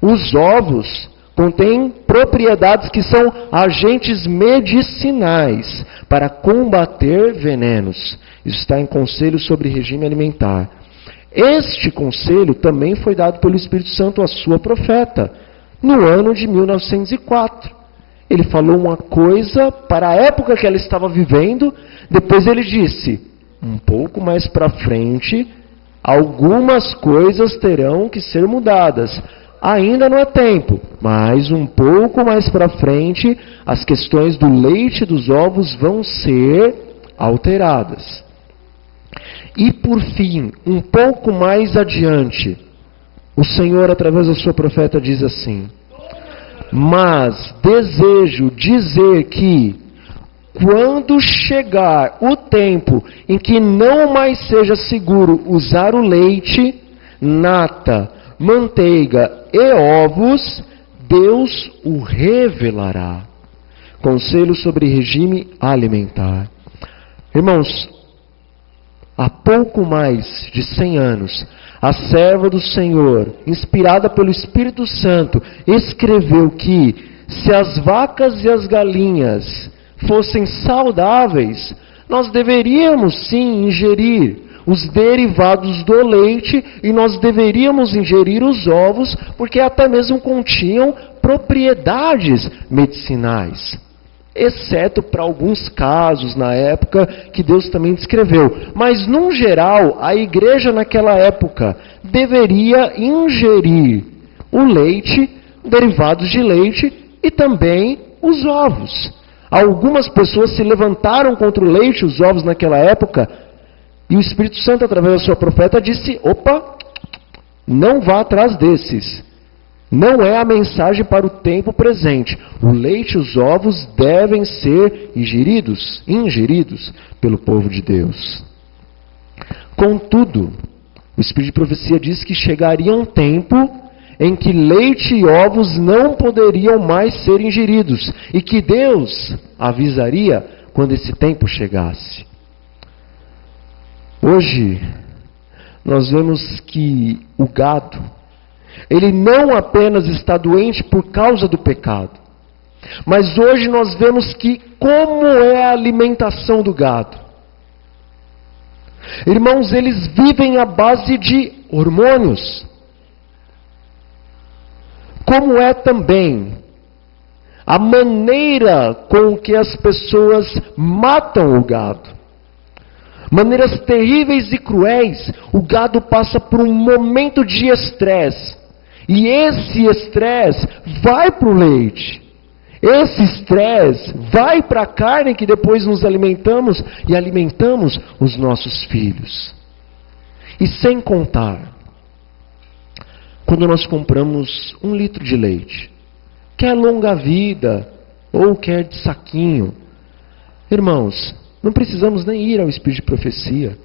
Os ovos contêm propriedades que são agentes medicinais para combater venenos. Isso está em Conselho sobre Regime Alimentar. Este conselho também foi dado pelo Espírito Santo à sua profeta, no ano de 1904. Ele falou uma coisa para a época que ela estava vivendo, depois ele disse: um pouco mais para frente, algumas coisas terão que ser mudadas. Ainda não é tempo, mas um pouco mais para frente, as questões do leite e dos ovos vão ser alteradas. E por fim, um pouco mais adiante, o Senhor, através da sua profeta, diz assim: mas desejo dizer que, quando chegar o tempo em que não mais seja seguro usar o leite, nata, manteiga e ovos, Deus o revelará. Conselho sobre regime alimentar. Irmãos, há pouco mais de 100 anos, a serva do Senhor, inspirada pelo Espírito Santo, escreveu que, se as vacas e as galinhas fossem saudáveis, nós deveríamos sim ingerir os derivados do leite e nós deveríamos ingerir os ovos, porque até mesmo continham propriedades medicinais. Exceto para alguns casos na época que Deus também descreveu. Mas, num geral, a igreja naquela época deveria ingerir o leite, derivados de leite e também os ovos. Algumas pessoas se levantaram contra o leite e os ovos naquela época, e o Espírito Santo, através da sua profeta, disse: opa, não vá atrás desses. Não é a mensagem para o tempo presente. O leite e os ovos devem ser ingeridos pelo povo de Deus. Contudo, o Espírito de profecia diz que chegaria um tempo em que leite e ovos não poderiam mais ser ingeridos, e que Deus avisaria quando esse tempo chegasse. Hoje, nós vemos que o gado, ele não apenas está doente por causa do pecado, mas hoje nós vemos que como é a alimentação do gado. Irmãos, eles vivem à base de hormônios. Como é também a maneira com que as pessoas matam o gado. Maneiras terríveis e cruéis. O gado passa por um momento de estresse. E esse estresse vai para o leite. Esse estresse vai para a carne que depois nos alimentamos e alimentamos os nossos filhos. E sem contar, quando nós compramos 1 litro de leite, quer longa vida ou quer de saquinho, irmãos, não precisamos nem ir ao Espírito de profecia.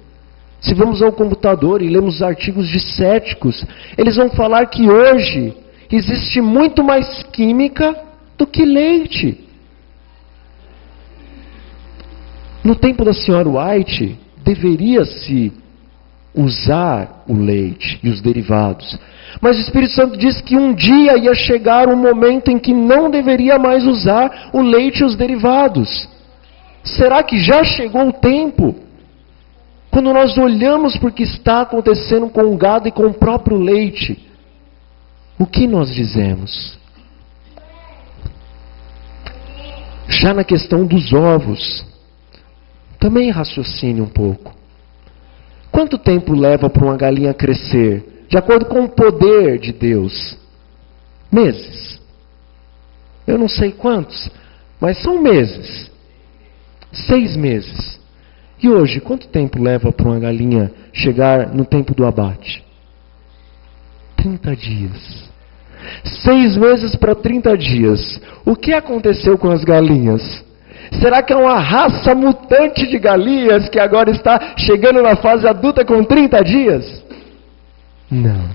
Se vamos ao computador e lemos artigos de céticos, eles vão falar que hoje existe muito mais química do que leite. No tempo da senhora White, deveria-se usar o leite e os derivados. Mas o Espírito Santo diz que um dia ia chegar um momento em que não deveria mais usar o leite e os derivados. Será que já chegou o tempo? Quando nós olhamos para o que está acontecendo com o gado e com o próprio leite, o que nós dizemos? Já na questão dos ovos, também raciocine um pouco. Quanto tempo leva para uma galinha crescer? De acordo com o poder de Deus. Meses. Eu não sei quantos, mas são meses. 6 meses. E hoje, quanto tempo leva para uma galinha chegar no tempo do abate? 30 dias. 6 meses para 30 dias. O que aconteceu com as galinhas? Será que é uma raça mutante de galinhas que agora está chegando na fase adulta com 30 dias? Não,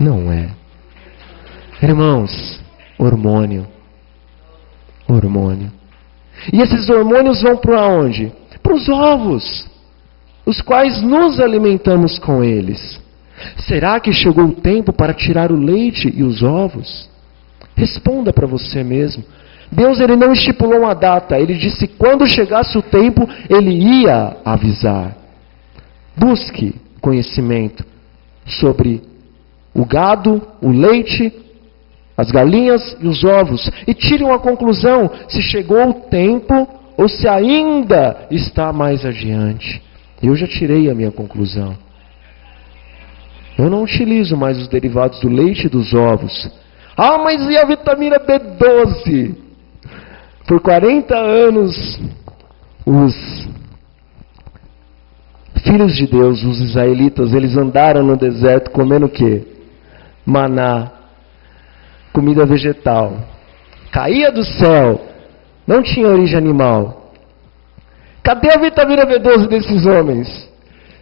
não é. Irmãos, hormônio. Hormônio. E esses hormônios vão para onde? Para os ovos, os quais nos alimentamos com eles. Será que chegou o tempo para tirar o leite e os ovos? Responda para você mesmo. Deus, ele não estipulou uma data, ele disse que quando chegasse o tempo, ele ia avisar. Busque conhecimento sobre o gado, o leite, as galinhas e os ovos, e tire uma conclusão, se chegou o tempo ou se ainda está mais adiante. Eu já tirei a minha conclusão. Eu não utilizo mais os derivados do leite e dos ovos. Ah, mas e a vitamina B12? Por 40 anos, os filhos de Deus, os israelitas, eles andaram no deserto comendo o quê? Maná, comida vegetal. Caía do céu, não tinha origem animal. Cadê a vitamina B12 desses homens?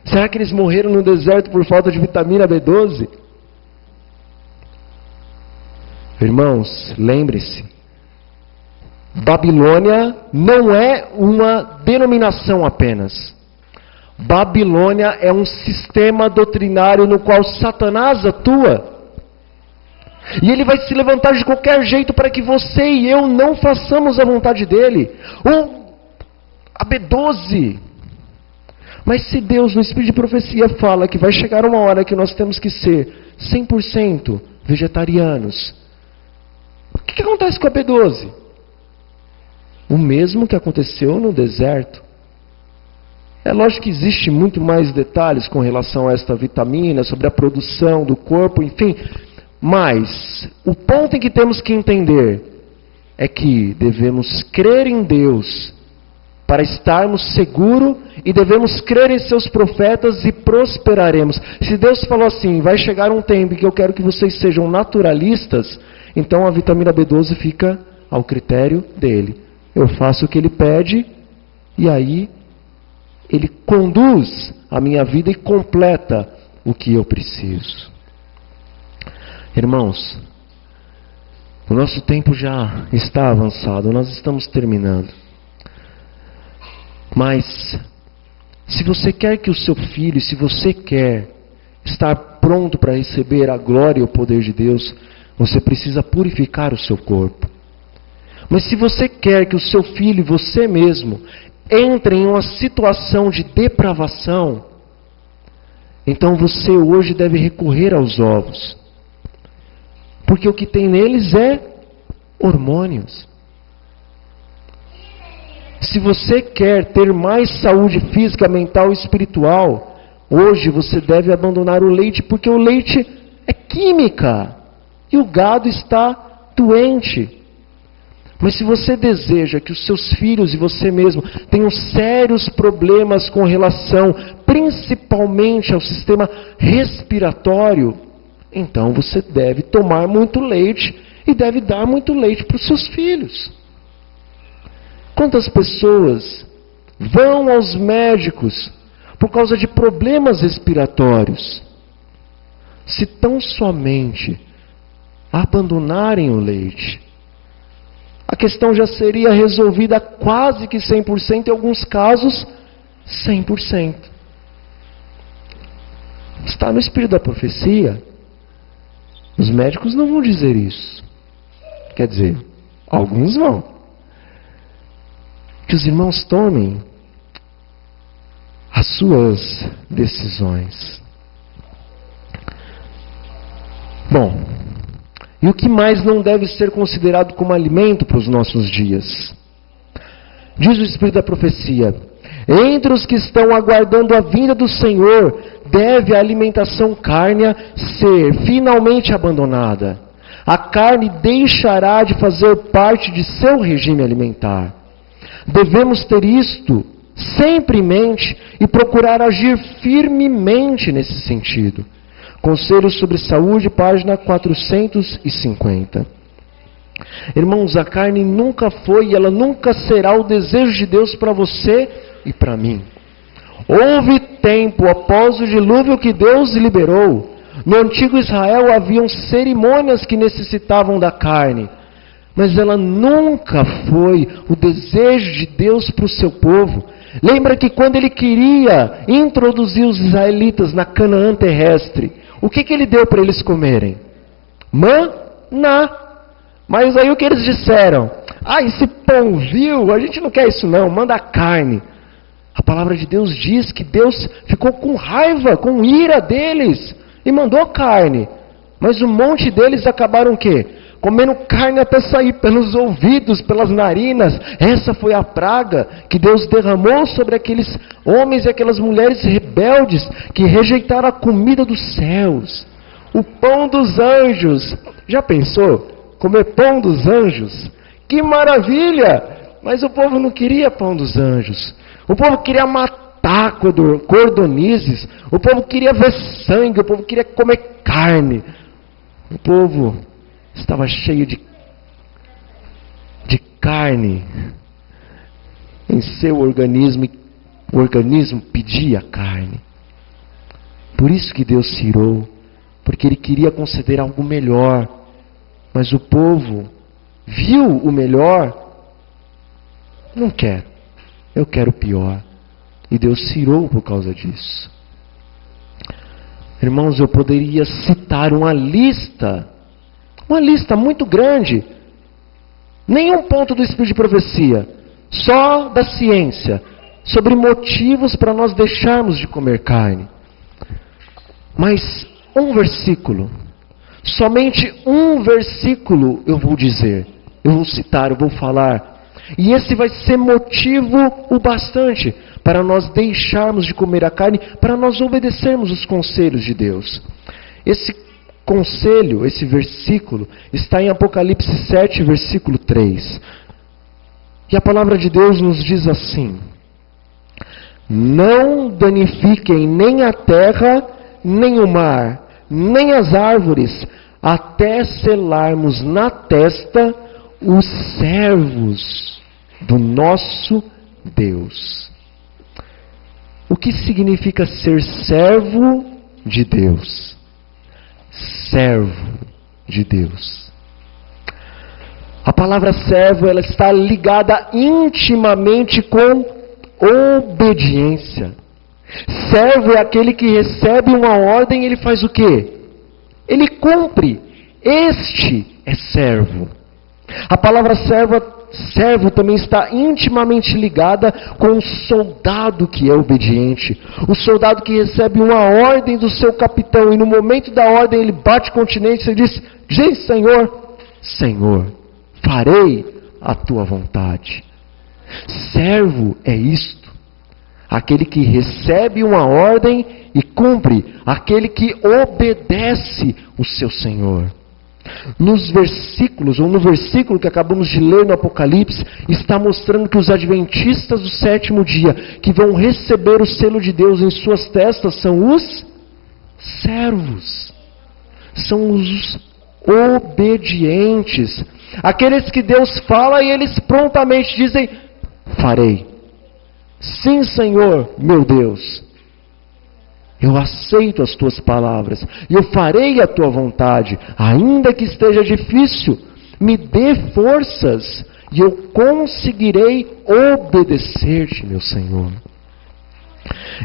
Será que eles morreram no deserto por falta de vitamina B12? Irmãos, lembre-se, Babilônia não é uma denominação apenas. Babilônia é um sistema doutrinário no qual Satanás atua. E ele vai se levantar de qualquer jeito para que você e eu não façamos a vontade dele. Ou a B12. Mas se Deus, no Espírito de Profecia, fala que vai chegar uma hora que nós temos que ser 100% vegetarianos, o que acontece com a B12? O mesmo que aconteceu no deserto. É lógico que existe muito mais detalhes com relação a esta vitamina, sobre a produção do corpo, enfim. Mas o ponto em que temos que entender é que devemos crer em Deus para estarmos seguros e devemos crer em seus profetas e prosperaremos. Se Deus falou assim, vai chegar um tempo em que eu quero que vocês sejam naturalistas, então a vitamina B12 fica ao critério dele. Eu faço o que ele pede e aí ele conduz a minha vida e completa o que eu preciso. Irmãos, o nosso tempo já está avançado, nós estamos terminando. Mas, se você quer que o seu filho, se você quer estar pronto para receber a glória e o poder de Deus, você precisa purificar o seu corpo. Mas se você quer que o seu filho e você mesmo entre em uma situação de depravação, então você hoje deve recorrer aos ovos. Porque o que tem neles é hormônios. Se você quer ter mais saúde física, mental e espiritual, hoje você deve abandonar o leite, porque o leite é química e o gado está doente. Mas se você deseja que os seus filhos e você mesmo tenham sérios problemas com relação, principalmente ao sistema respiratório, então você deve tomar muito leite e deve dar muito leite para os seus filhos. Quantas pessoas vão aos médicos por causa de problemas respiratórios? Se tão somente abandonarem o leite, a questão já seria resolvida quase que 100%, em alguns casos 100%. Está no Espírito da Profecia. Os médicos não vão dizer isso. Quer dizer, alguns vão. Que que os irmãos tomem as suas decisões. Bom, e o que mais não deve ser considerado como alimento para os nossos dias? Diz o Espírito da profecia: entre os que estão aguardando a vinda do Senhor, deve a alimentação cárnea ser finalmente abandonada. A carne deixará de fazer parte de seu regime alimentar. Devemos ter isto sempre em mente e procurar agir firmemente nesse sentido. Conselhos sobre Saúde, página 450. Irmãos, a carne nunca foi e ela nunca será o desejo de Deus para você e para mim. Houve tempo após o dilúvio que Deus liberou. No antigo Israel haviam cerimônias que necessitavam da carne, mas ela nunca foi o desejo de Deus para o seu povo. Lembra que quando ele queria introduzir os israelitas na Canaã terrestre, o que ele deu para eles comerem? Maná. Mas aí o que eles disseram? Esse pão vil, a gente não quer isso não, manda carne. A palavra de Deus diz que Deus ficou com raiva, com ira deles, e mandou carne. Mas um monte deles acabaram o quê? Comendo carne até sair pelos ouvidos, pelas narinas. Essa foi a praga que Deus derramou sobre aqueles homens e aquelas mulheres rebeldes que rejeitaram a comida dos céus. O pão dos anjos. Já pensou? Comer pão dos anjos? Que maravilha! Mas o povo não queria pão dos anjos. O povo queria matar cordonizes. O povo queria ver sangue. O povo queria comer carne. O povo estava cheio de carne em seu organismo, e o organismo pedia carne. Por isso que Deus se irou, porque Ele queria conceder algo melhor, mas o povo viu o melhor, não quero, eu quero o pior, e Deus se irou por causa disso. Irmãos, eu poderia citar uma lista muito grande, nenhum ponto do Espírito de profecia, só da ciência, sobre motivos para nós deixarmos de comer carne. Mas um versículo, somente um versículo eu vou dizer, eu vou citar, eu vou falar, e esse vai ser motivo o bastante para nós deixarmos de comer a carne, para nós obedecermos os conselhos de Deus. Esse conselho, esse versículo, está em Apocalipse 7, versículo 3. E a palavra de Deus nos diz assim: não danifiquem nem a terra, nem o mar, nem as árvores, até selarmos na testa os servos do nosso Deus. O que significa ser servo de Deus? Servo de Deus. A palavra servo, ela está ligada intimamente com obediência. Servo é aquele que recebe uma ordem e ele faz o quê? Ele cumpre. Este é servo. A palavra servo também está intimamente ligada com o soldado que é obediente. O soldado que recebe uma ordem do seu capitão e no momento da ordem ele bate continência e diz: diz Senhor, Senhor, farei a tua vontade. Servo é isto. Aquele que recebe uma ordem e cumpre. Aquele que obedece o seu Senhor. Nos versículos, ou no versículo que acabamos de ler no Apocalipse, está mostrando que os adventistas do sétimo dia, que vão receber o selo de Deus em suas testas, são os servos. São os obedientes. Aqueles que Deus fala e eles prontamente dizem: farei. Sim, Senhor, meu Deus. Eu aceito as tuas palavras, e eu farei a tua vontade, ainda que esteja difícil, me dê forças, e eu conseguirei obedecer-te, meu Senhor.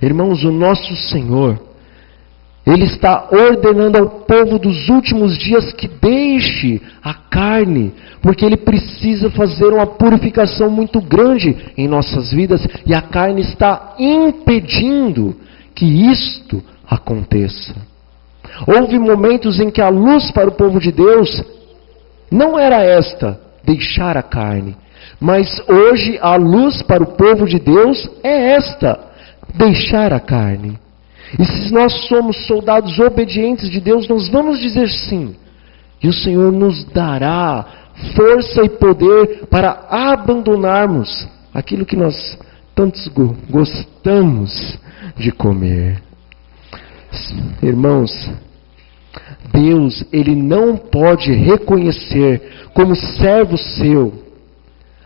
Irmãos, o nosso Senhor, Ele está ordenando ao povo dos últimos dias que deixe a carne, porque ele precisa fazer uma purificação muito grande em nossas vidas, e a carne está impedindo que isto aconteça. Houve momentos em que a luz para o povo de Deus não era esta, deixar a carne, mas hoje a luz para o povo de Deus é esta, deixar a carne. E se nós somos soldados obedientes de Deus, nós vamos dizer sim. E o Senhor nos dará força e poder para abandonarmos aquilo que nós tantos gostamos de comer. Irmãos, Deus, Ele não pode reconhecer como servo seu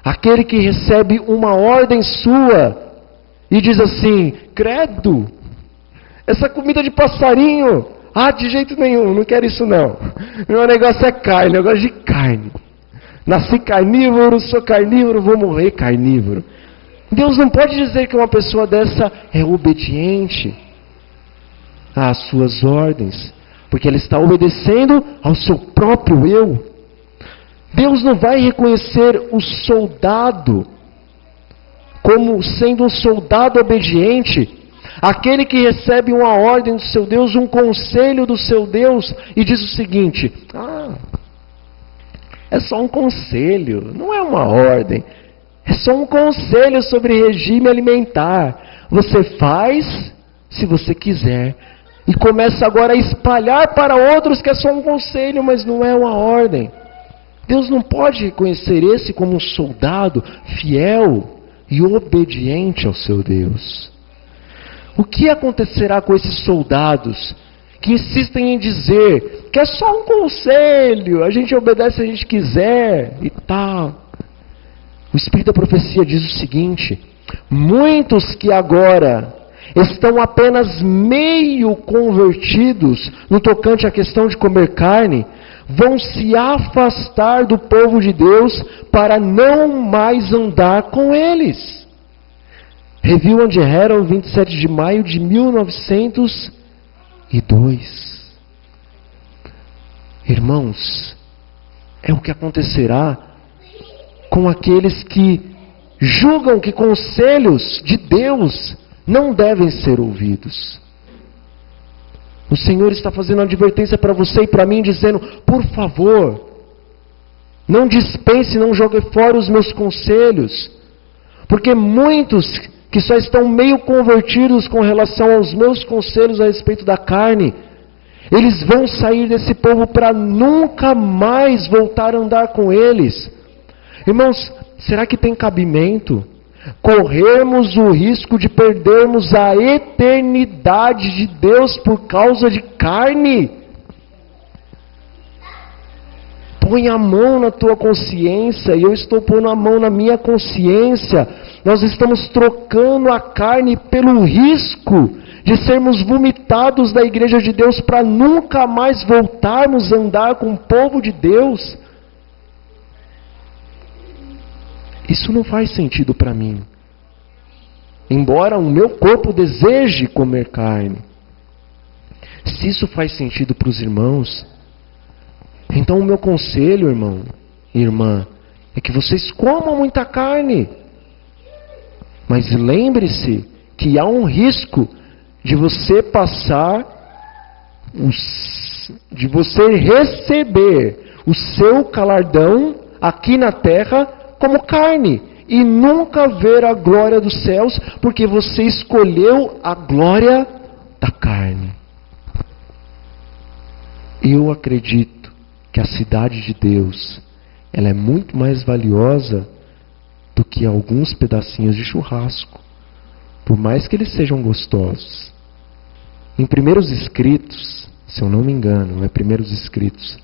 aquele que recebe uma ordem sua e diz assim: credo, essa comida de passarinho, de jeito nenhum, não quero isso não. Meu negócio é carne, eu gosto de carne. Nasci carnívoro, sou carnívoro, vou morrer carnívoro. Deus não pode dizer que uma pessoa dessa é obediente às suas ordens, porque ela está obedecendo ao seu próprio eu. Deus não vai reconhecer o soldado como sendo um soldado obediente, aquele que recebe uma ordem do seu Deus, um conselho do seu Deus, e diz o seguinte: é só um conselho, não é uma ordem, é só um conselho sobre regime alimentar. Você faz se você quiser, e começa agora a espalhar para outros que é só um conselho, mas não é uma ordem. Deus não pode reconhecer esse como um soldado fiel e obediente ao seu Deus. O que acontecerá com esses soldados que insistem em dizer que é só um conselho, a gente obedece se a gente quiser e tal? O Espírito da Profecia diz o seguinte: muitos que agora estão apenas meio convertidos no tocante à questão de comer carne, vão se afastar do povo de Deus para não mais andar com eles. Review and Herald, 27 de maio de 1902. Irmãos, é o que acontecerá com aqueles que julgam que conselhos de Deus não devem ser ouvidos. O Senhor está fazendo uma advertência para você e para mim, dizendo: por favor, não dispense, não jogue fora os meus conselhos, porque muitos que só estão meio convertidos com relação aos meus conselhos a respeito da carne, eles vão sair desse povo para nunca mais voltar a andar com eles. Irmãos, será que tem cabimento corrermos o risco de perdermos a eternidade de Deus por causa de carne? Põe a mão na tua consciência, e eu estou pondo a mão na minha consciência. Nós estamos trocando a carne pelo risco de sermos vomitados da igreja de Deus para nunca mais voltarmos a andar com o povo de Deus. Isso não faz sentido para mim. Embora o meu corpo deseje comer carne. Se isso faz sentido para os irmãos, então o meu conselho, irmão e irmã, é que vocês comam muita carne. Mas lembre-se que há um risco de você de você receber o seu galardão aqui na terra como carne, e nunca ver a glória dos céus, porque você escolheu a glória da carne. Eu acredito que a cidade de Deus, ela é muito mais valiosa do que alguns pedacinhos de churrasco, por mais que eles sejam gostosos. Em Primeiros Escritos, se eu não me engano, é Primeiros Escritos,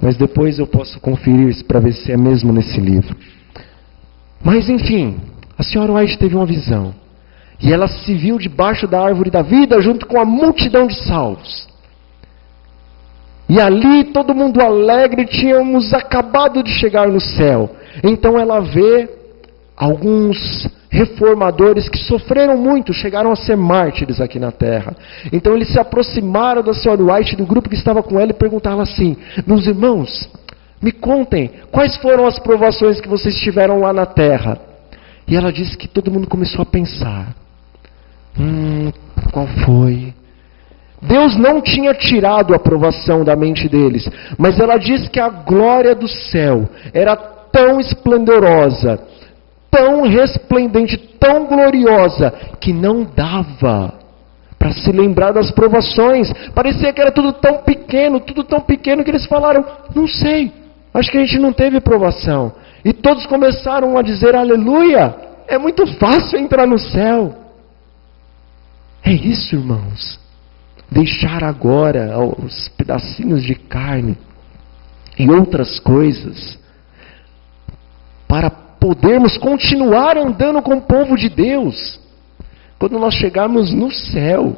mas depois eu posso conferir para ver se é mesmo nesse livro. Mas enfim, a senhora White teve uma visão, e ela se viu debaixo da árvore da vida junto com a multidão de salvos. E ali todo mundo alegre, tínhamos acabado de chegar no céu. Então ela vê alguns reformadores que sofreram muito, chegaram a ser mártires aqui na terra. Então eles se aproximaram da senhora White, do grupo que estava com ela, e perguntaram assim: meus irmãos, me contem, quais foram as provações que vocês tiveram lá na terra? E ela disse que todo mundo começou a pensar: qual foi? Deus não tinha tirado a provação da mente deles, mas ela disse que a glória do céu era tão esplendorosa, tão resplendente, tão gloriosa, que não dava para se lembrar das provações. Parecia que era tudo tão pequeno que eles falaram: não sei, acho que a gente não teve provação. E todos começaram a dizer: aleluia, é muito fácil entrar no céu. É isso, irmãos. Deixar agora os pedacinhos de carne e outras coisas para podermos continuar andando com o povo de Deus. Quando nós chegarmos no céu,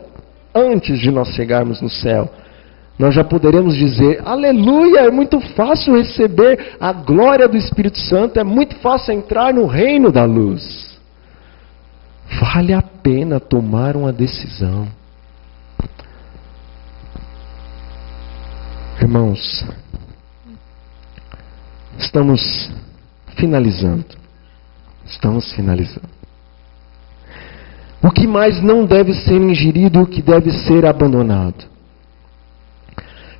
antes de nós chegarmos no céu, nós já poderemos dizer: aleluia, é muito fácil receber a glória do Espírito Santo, é muito fácil entrar no reino da luz. Vale a pena tomar uma decisão. Irmãos, estamos finalizando. O que mais não deve ser ingerido, o que deve ser abandonado?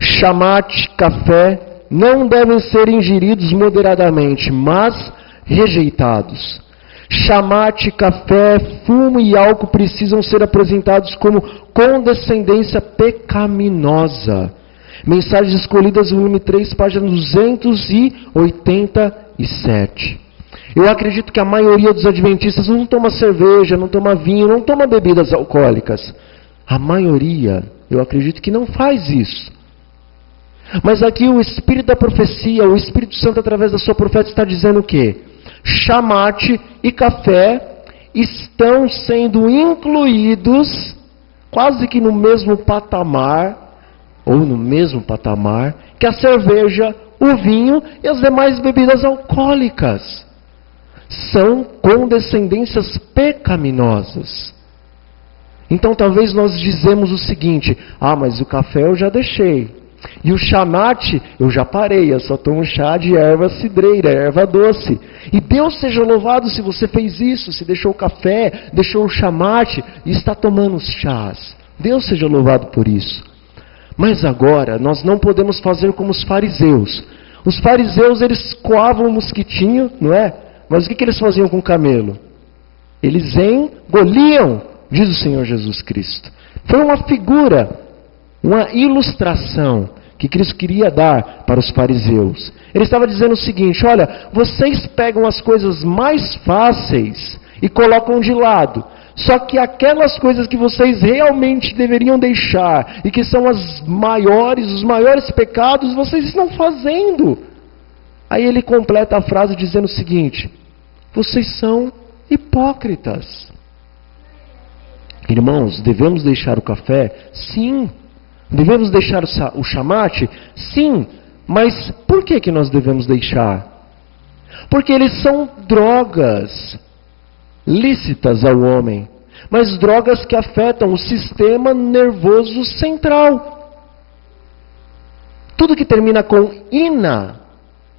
Chamate, café, não devem ser ingeridos moderadamente, mas rejeitados. Chamate, café, fumo e álcool precisam ser apresentados como condescendência pecaminosa. Mensagens Escolhidas, volume 3, página 287. Eu acredito que a maioria dos adventistas não toma cerveja, não toma vinho, não toma bebidas alcoólicas. A maioria, eu acredito que não faz isso. Mas aqui o Espírito da profecia, o Espírito Santo através da sua profeta está dizendo o quê? Chamate e café estão sendo incluídos quase que no mesmo patamar, que a cerveja, o vinho e as demais bebidas alcoólicas. São condescendências pecaminosas. Então talvez nós dizemos o seguinte: mas o café eu já deixei, e o chamate eu já parei, eu só tomo chá de erva cidreira, erva doce. E Deus seja louvado se você fez isso, se deixou o café, deixou o chamate e está tomando os chás. Deus seja louvado por isso. Mas agora, nós não podemos fazer como os fariseus. Os fariseus, eles coavam o mosquitinho, não é? Mas o que eles faziam com o camelo? Eles engoliam, diz o Senhor Jesus Cristo. Foi uma figura, uma ilustração que Cristo queria dar para os fariseus. Ele estava dizendo o seguinte: olha, vocês pegam as coisas mais fáceis e colocam de lado. Só que aquelas coisas que vocês realmente deveriam deixar, e que são os maiores pecados, vocês estão fazendo. Aí ele completa a frase dizendo o seguinte: vocês são hipócritas. Irmãos, devemos deixar o café? Sim. Devemos deixar o chamate? Sim. Mas por que nós devemos deixar? Porque eles são drogas lícitas ao homem, mas drogas que afetam o sistema nervoso central. Tudo que termina com ina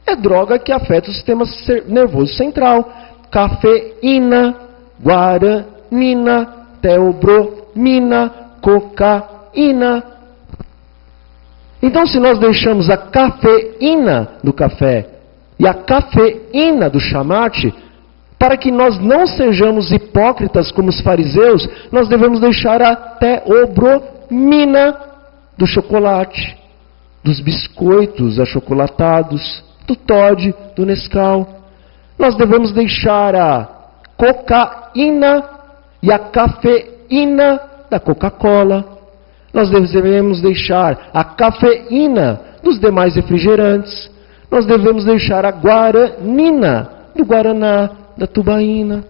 é droga que afeta o sistema nervoso central. Cafeína, guaranina, teobromina, cocaína. Então, se nós deixamos a cafeína do café e a cafeína do chamate, para que nós não sejamos hipócritas como os fariseus, nós devemos deixar a teobromina do chocolate, dos biscoitos achocolatados, do Toddy, do Nescau. Nós devemos deixar a cocaína e a cafeína da Coca-Cola. Nós devemos deixar a cafeína dos demais refrigerantes. Nós devemos deixar a guaranina do Guaraná, da tubaína.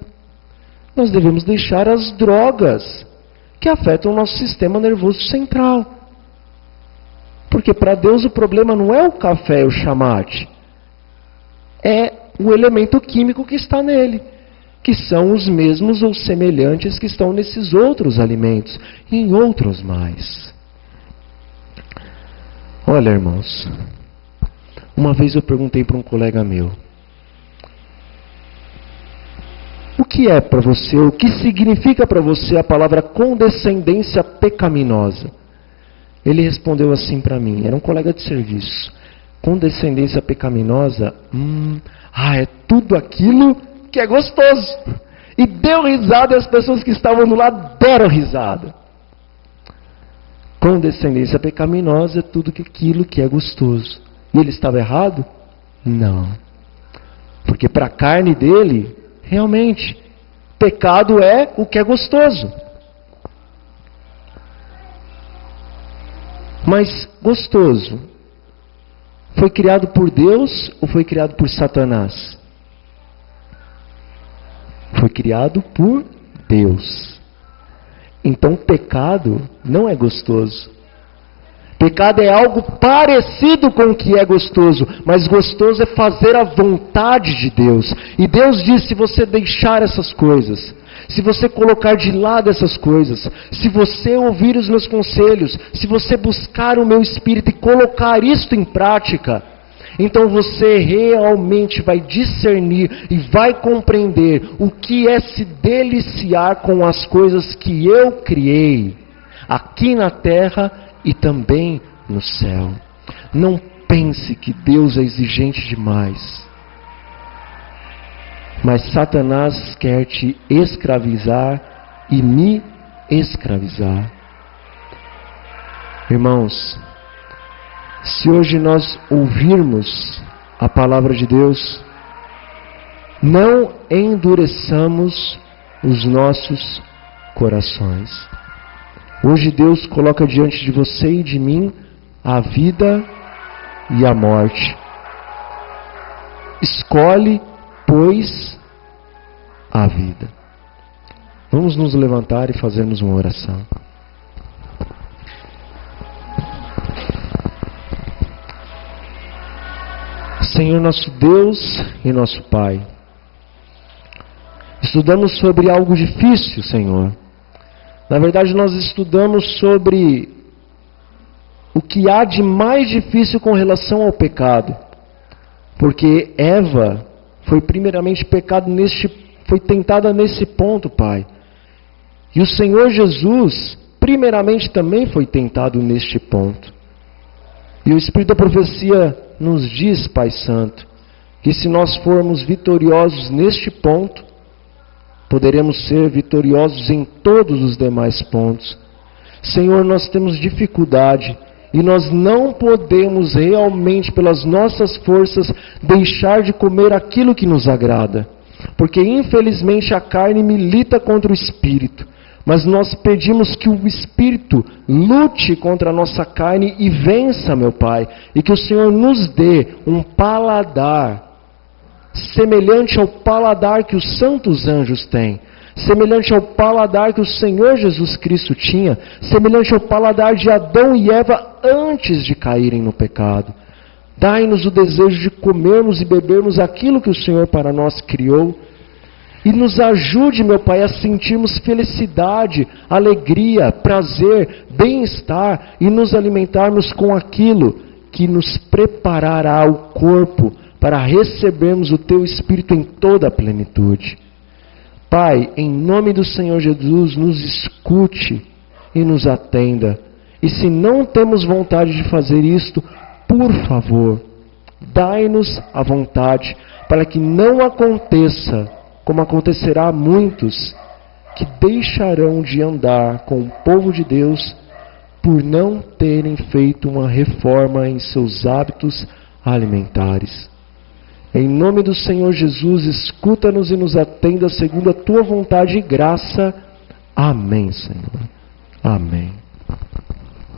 Nós devemos deixar as drogas que afetam o nosso sistema nervoso central. Porque para Deus o problema não é o café, o chamate. É o elemento químico que está nele. que são os mesmos ou semelhantes que estão nesses outros alimentos, e em outros mais. Olha, irmãos, uma vez eu perguntei para um colega meu, o que é para você, o que significa para você a palavra condescendência pecaminosa? Ele respondeu assim para mim, era um colega de serviço. Condescendência pecaminosa, é tudo aquilo que é gostoso. E deu risada e as pessoas que estavam do lado deram risada. Condescendência pecaminosa é tudo aquilo que é gostoso. E ele estava errado? Não. Porque para a carne dele, realmente, pecado é o que é gostoso. Mas gostoso, foi criado por Deus ou foi criado por Satanás? Foi criado por Deus. Então pecado não é gostoso. Pecado é algo parecido com o que é gostoso, mas gostoso é fazer a vontade de Deus. E Deus diz, se você deixar essas coisas, se você colocar de lado essas coisas, se você ouvir os meus conselhos, se você buscar o meu Espírito e colocar isto em prática, então você realmente vai discernir e vai compreender o que é se deliciar com as coisas que eu criei, aqui na terra e também no céu. Não pense que Deus é exigente demais. Mas Satanás quer te escravizar e me escravizar. Irmãos, se hoje nós ouvirmos a palavra de Deus, não endureçamos os nossos corações. Hoje Deus coloca diante de você e de mim a vida e a morte. Escolhe, pois, a vida. Vamos nos levantar e fazermos uma oração. Senhor nosso Deus e nosso Pai, estudamos sobre algo difícil, Senhor. Na verdade, nós estudamos sobre o que há de mais difícil com relação ao pecado. Porque Eva foi primeiramente foi tentada nesse ponto, Pai. E o Senhor Jesus, primeiramente, também foi tentado neste ponto. E o Espírito da profecia nos diz, Pai Santo, que se nós formos vitoriosos neste ponto, poderemos ser vitoriosos em todos os demais pontos. Senhor, nós temos dificuldade e nós não podemos realmente, pelas nossas forças, deixar de comer aquilo que nos agrada. Porque infelizmente a carne milita contra o Espírito. Mas nós pedimos que o Espírito lute contra a nossa carne e vença, meu Pai. E que o Senhor nos dê um paladar semelhante ao paladar que os santos anjos têm, semelhante ao paladar que o Senhor Jesus Cristo tinha, semelhante ao paladar de Adão e Eva antes de caírem no pecado. Dai-nos o desejo de comermos e bebermos aquilo que o Senhor para nós criou, e nos ajude, meu Pai, a sentirmos felicidade, alegria, prazer, bem-estar, e nos alimentarmos com aquilo que nos preparará o corpo para recebermos o Teu Espírito em toda a plenitude. Pai, em nome do Senhor Jesus, nos escute e nos atenda. E se não temos vontade de fazer isto, por favor, dai-nos a vontade, para que não aconteça, como acontecerá a muitos, que deixarão de andar com o povo de Deus, por não terem feito uma reforma em seus hábitos alimentares. Em nome do Senhor Jesus, escuta-nos e nos atenda segundo a Tua vontade e graça. Amém, Senhor. Amém.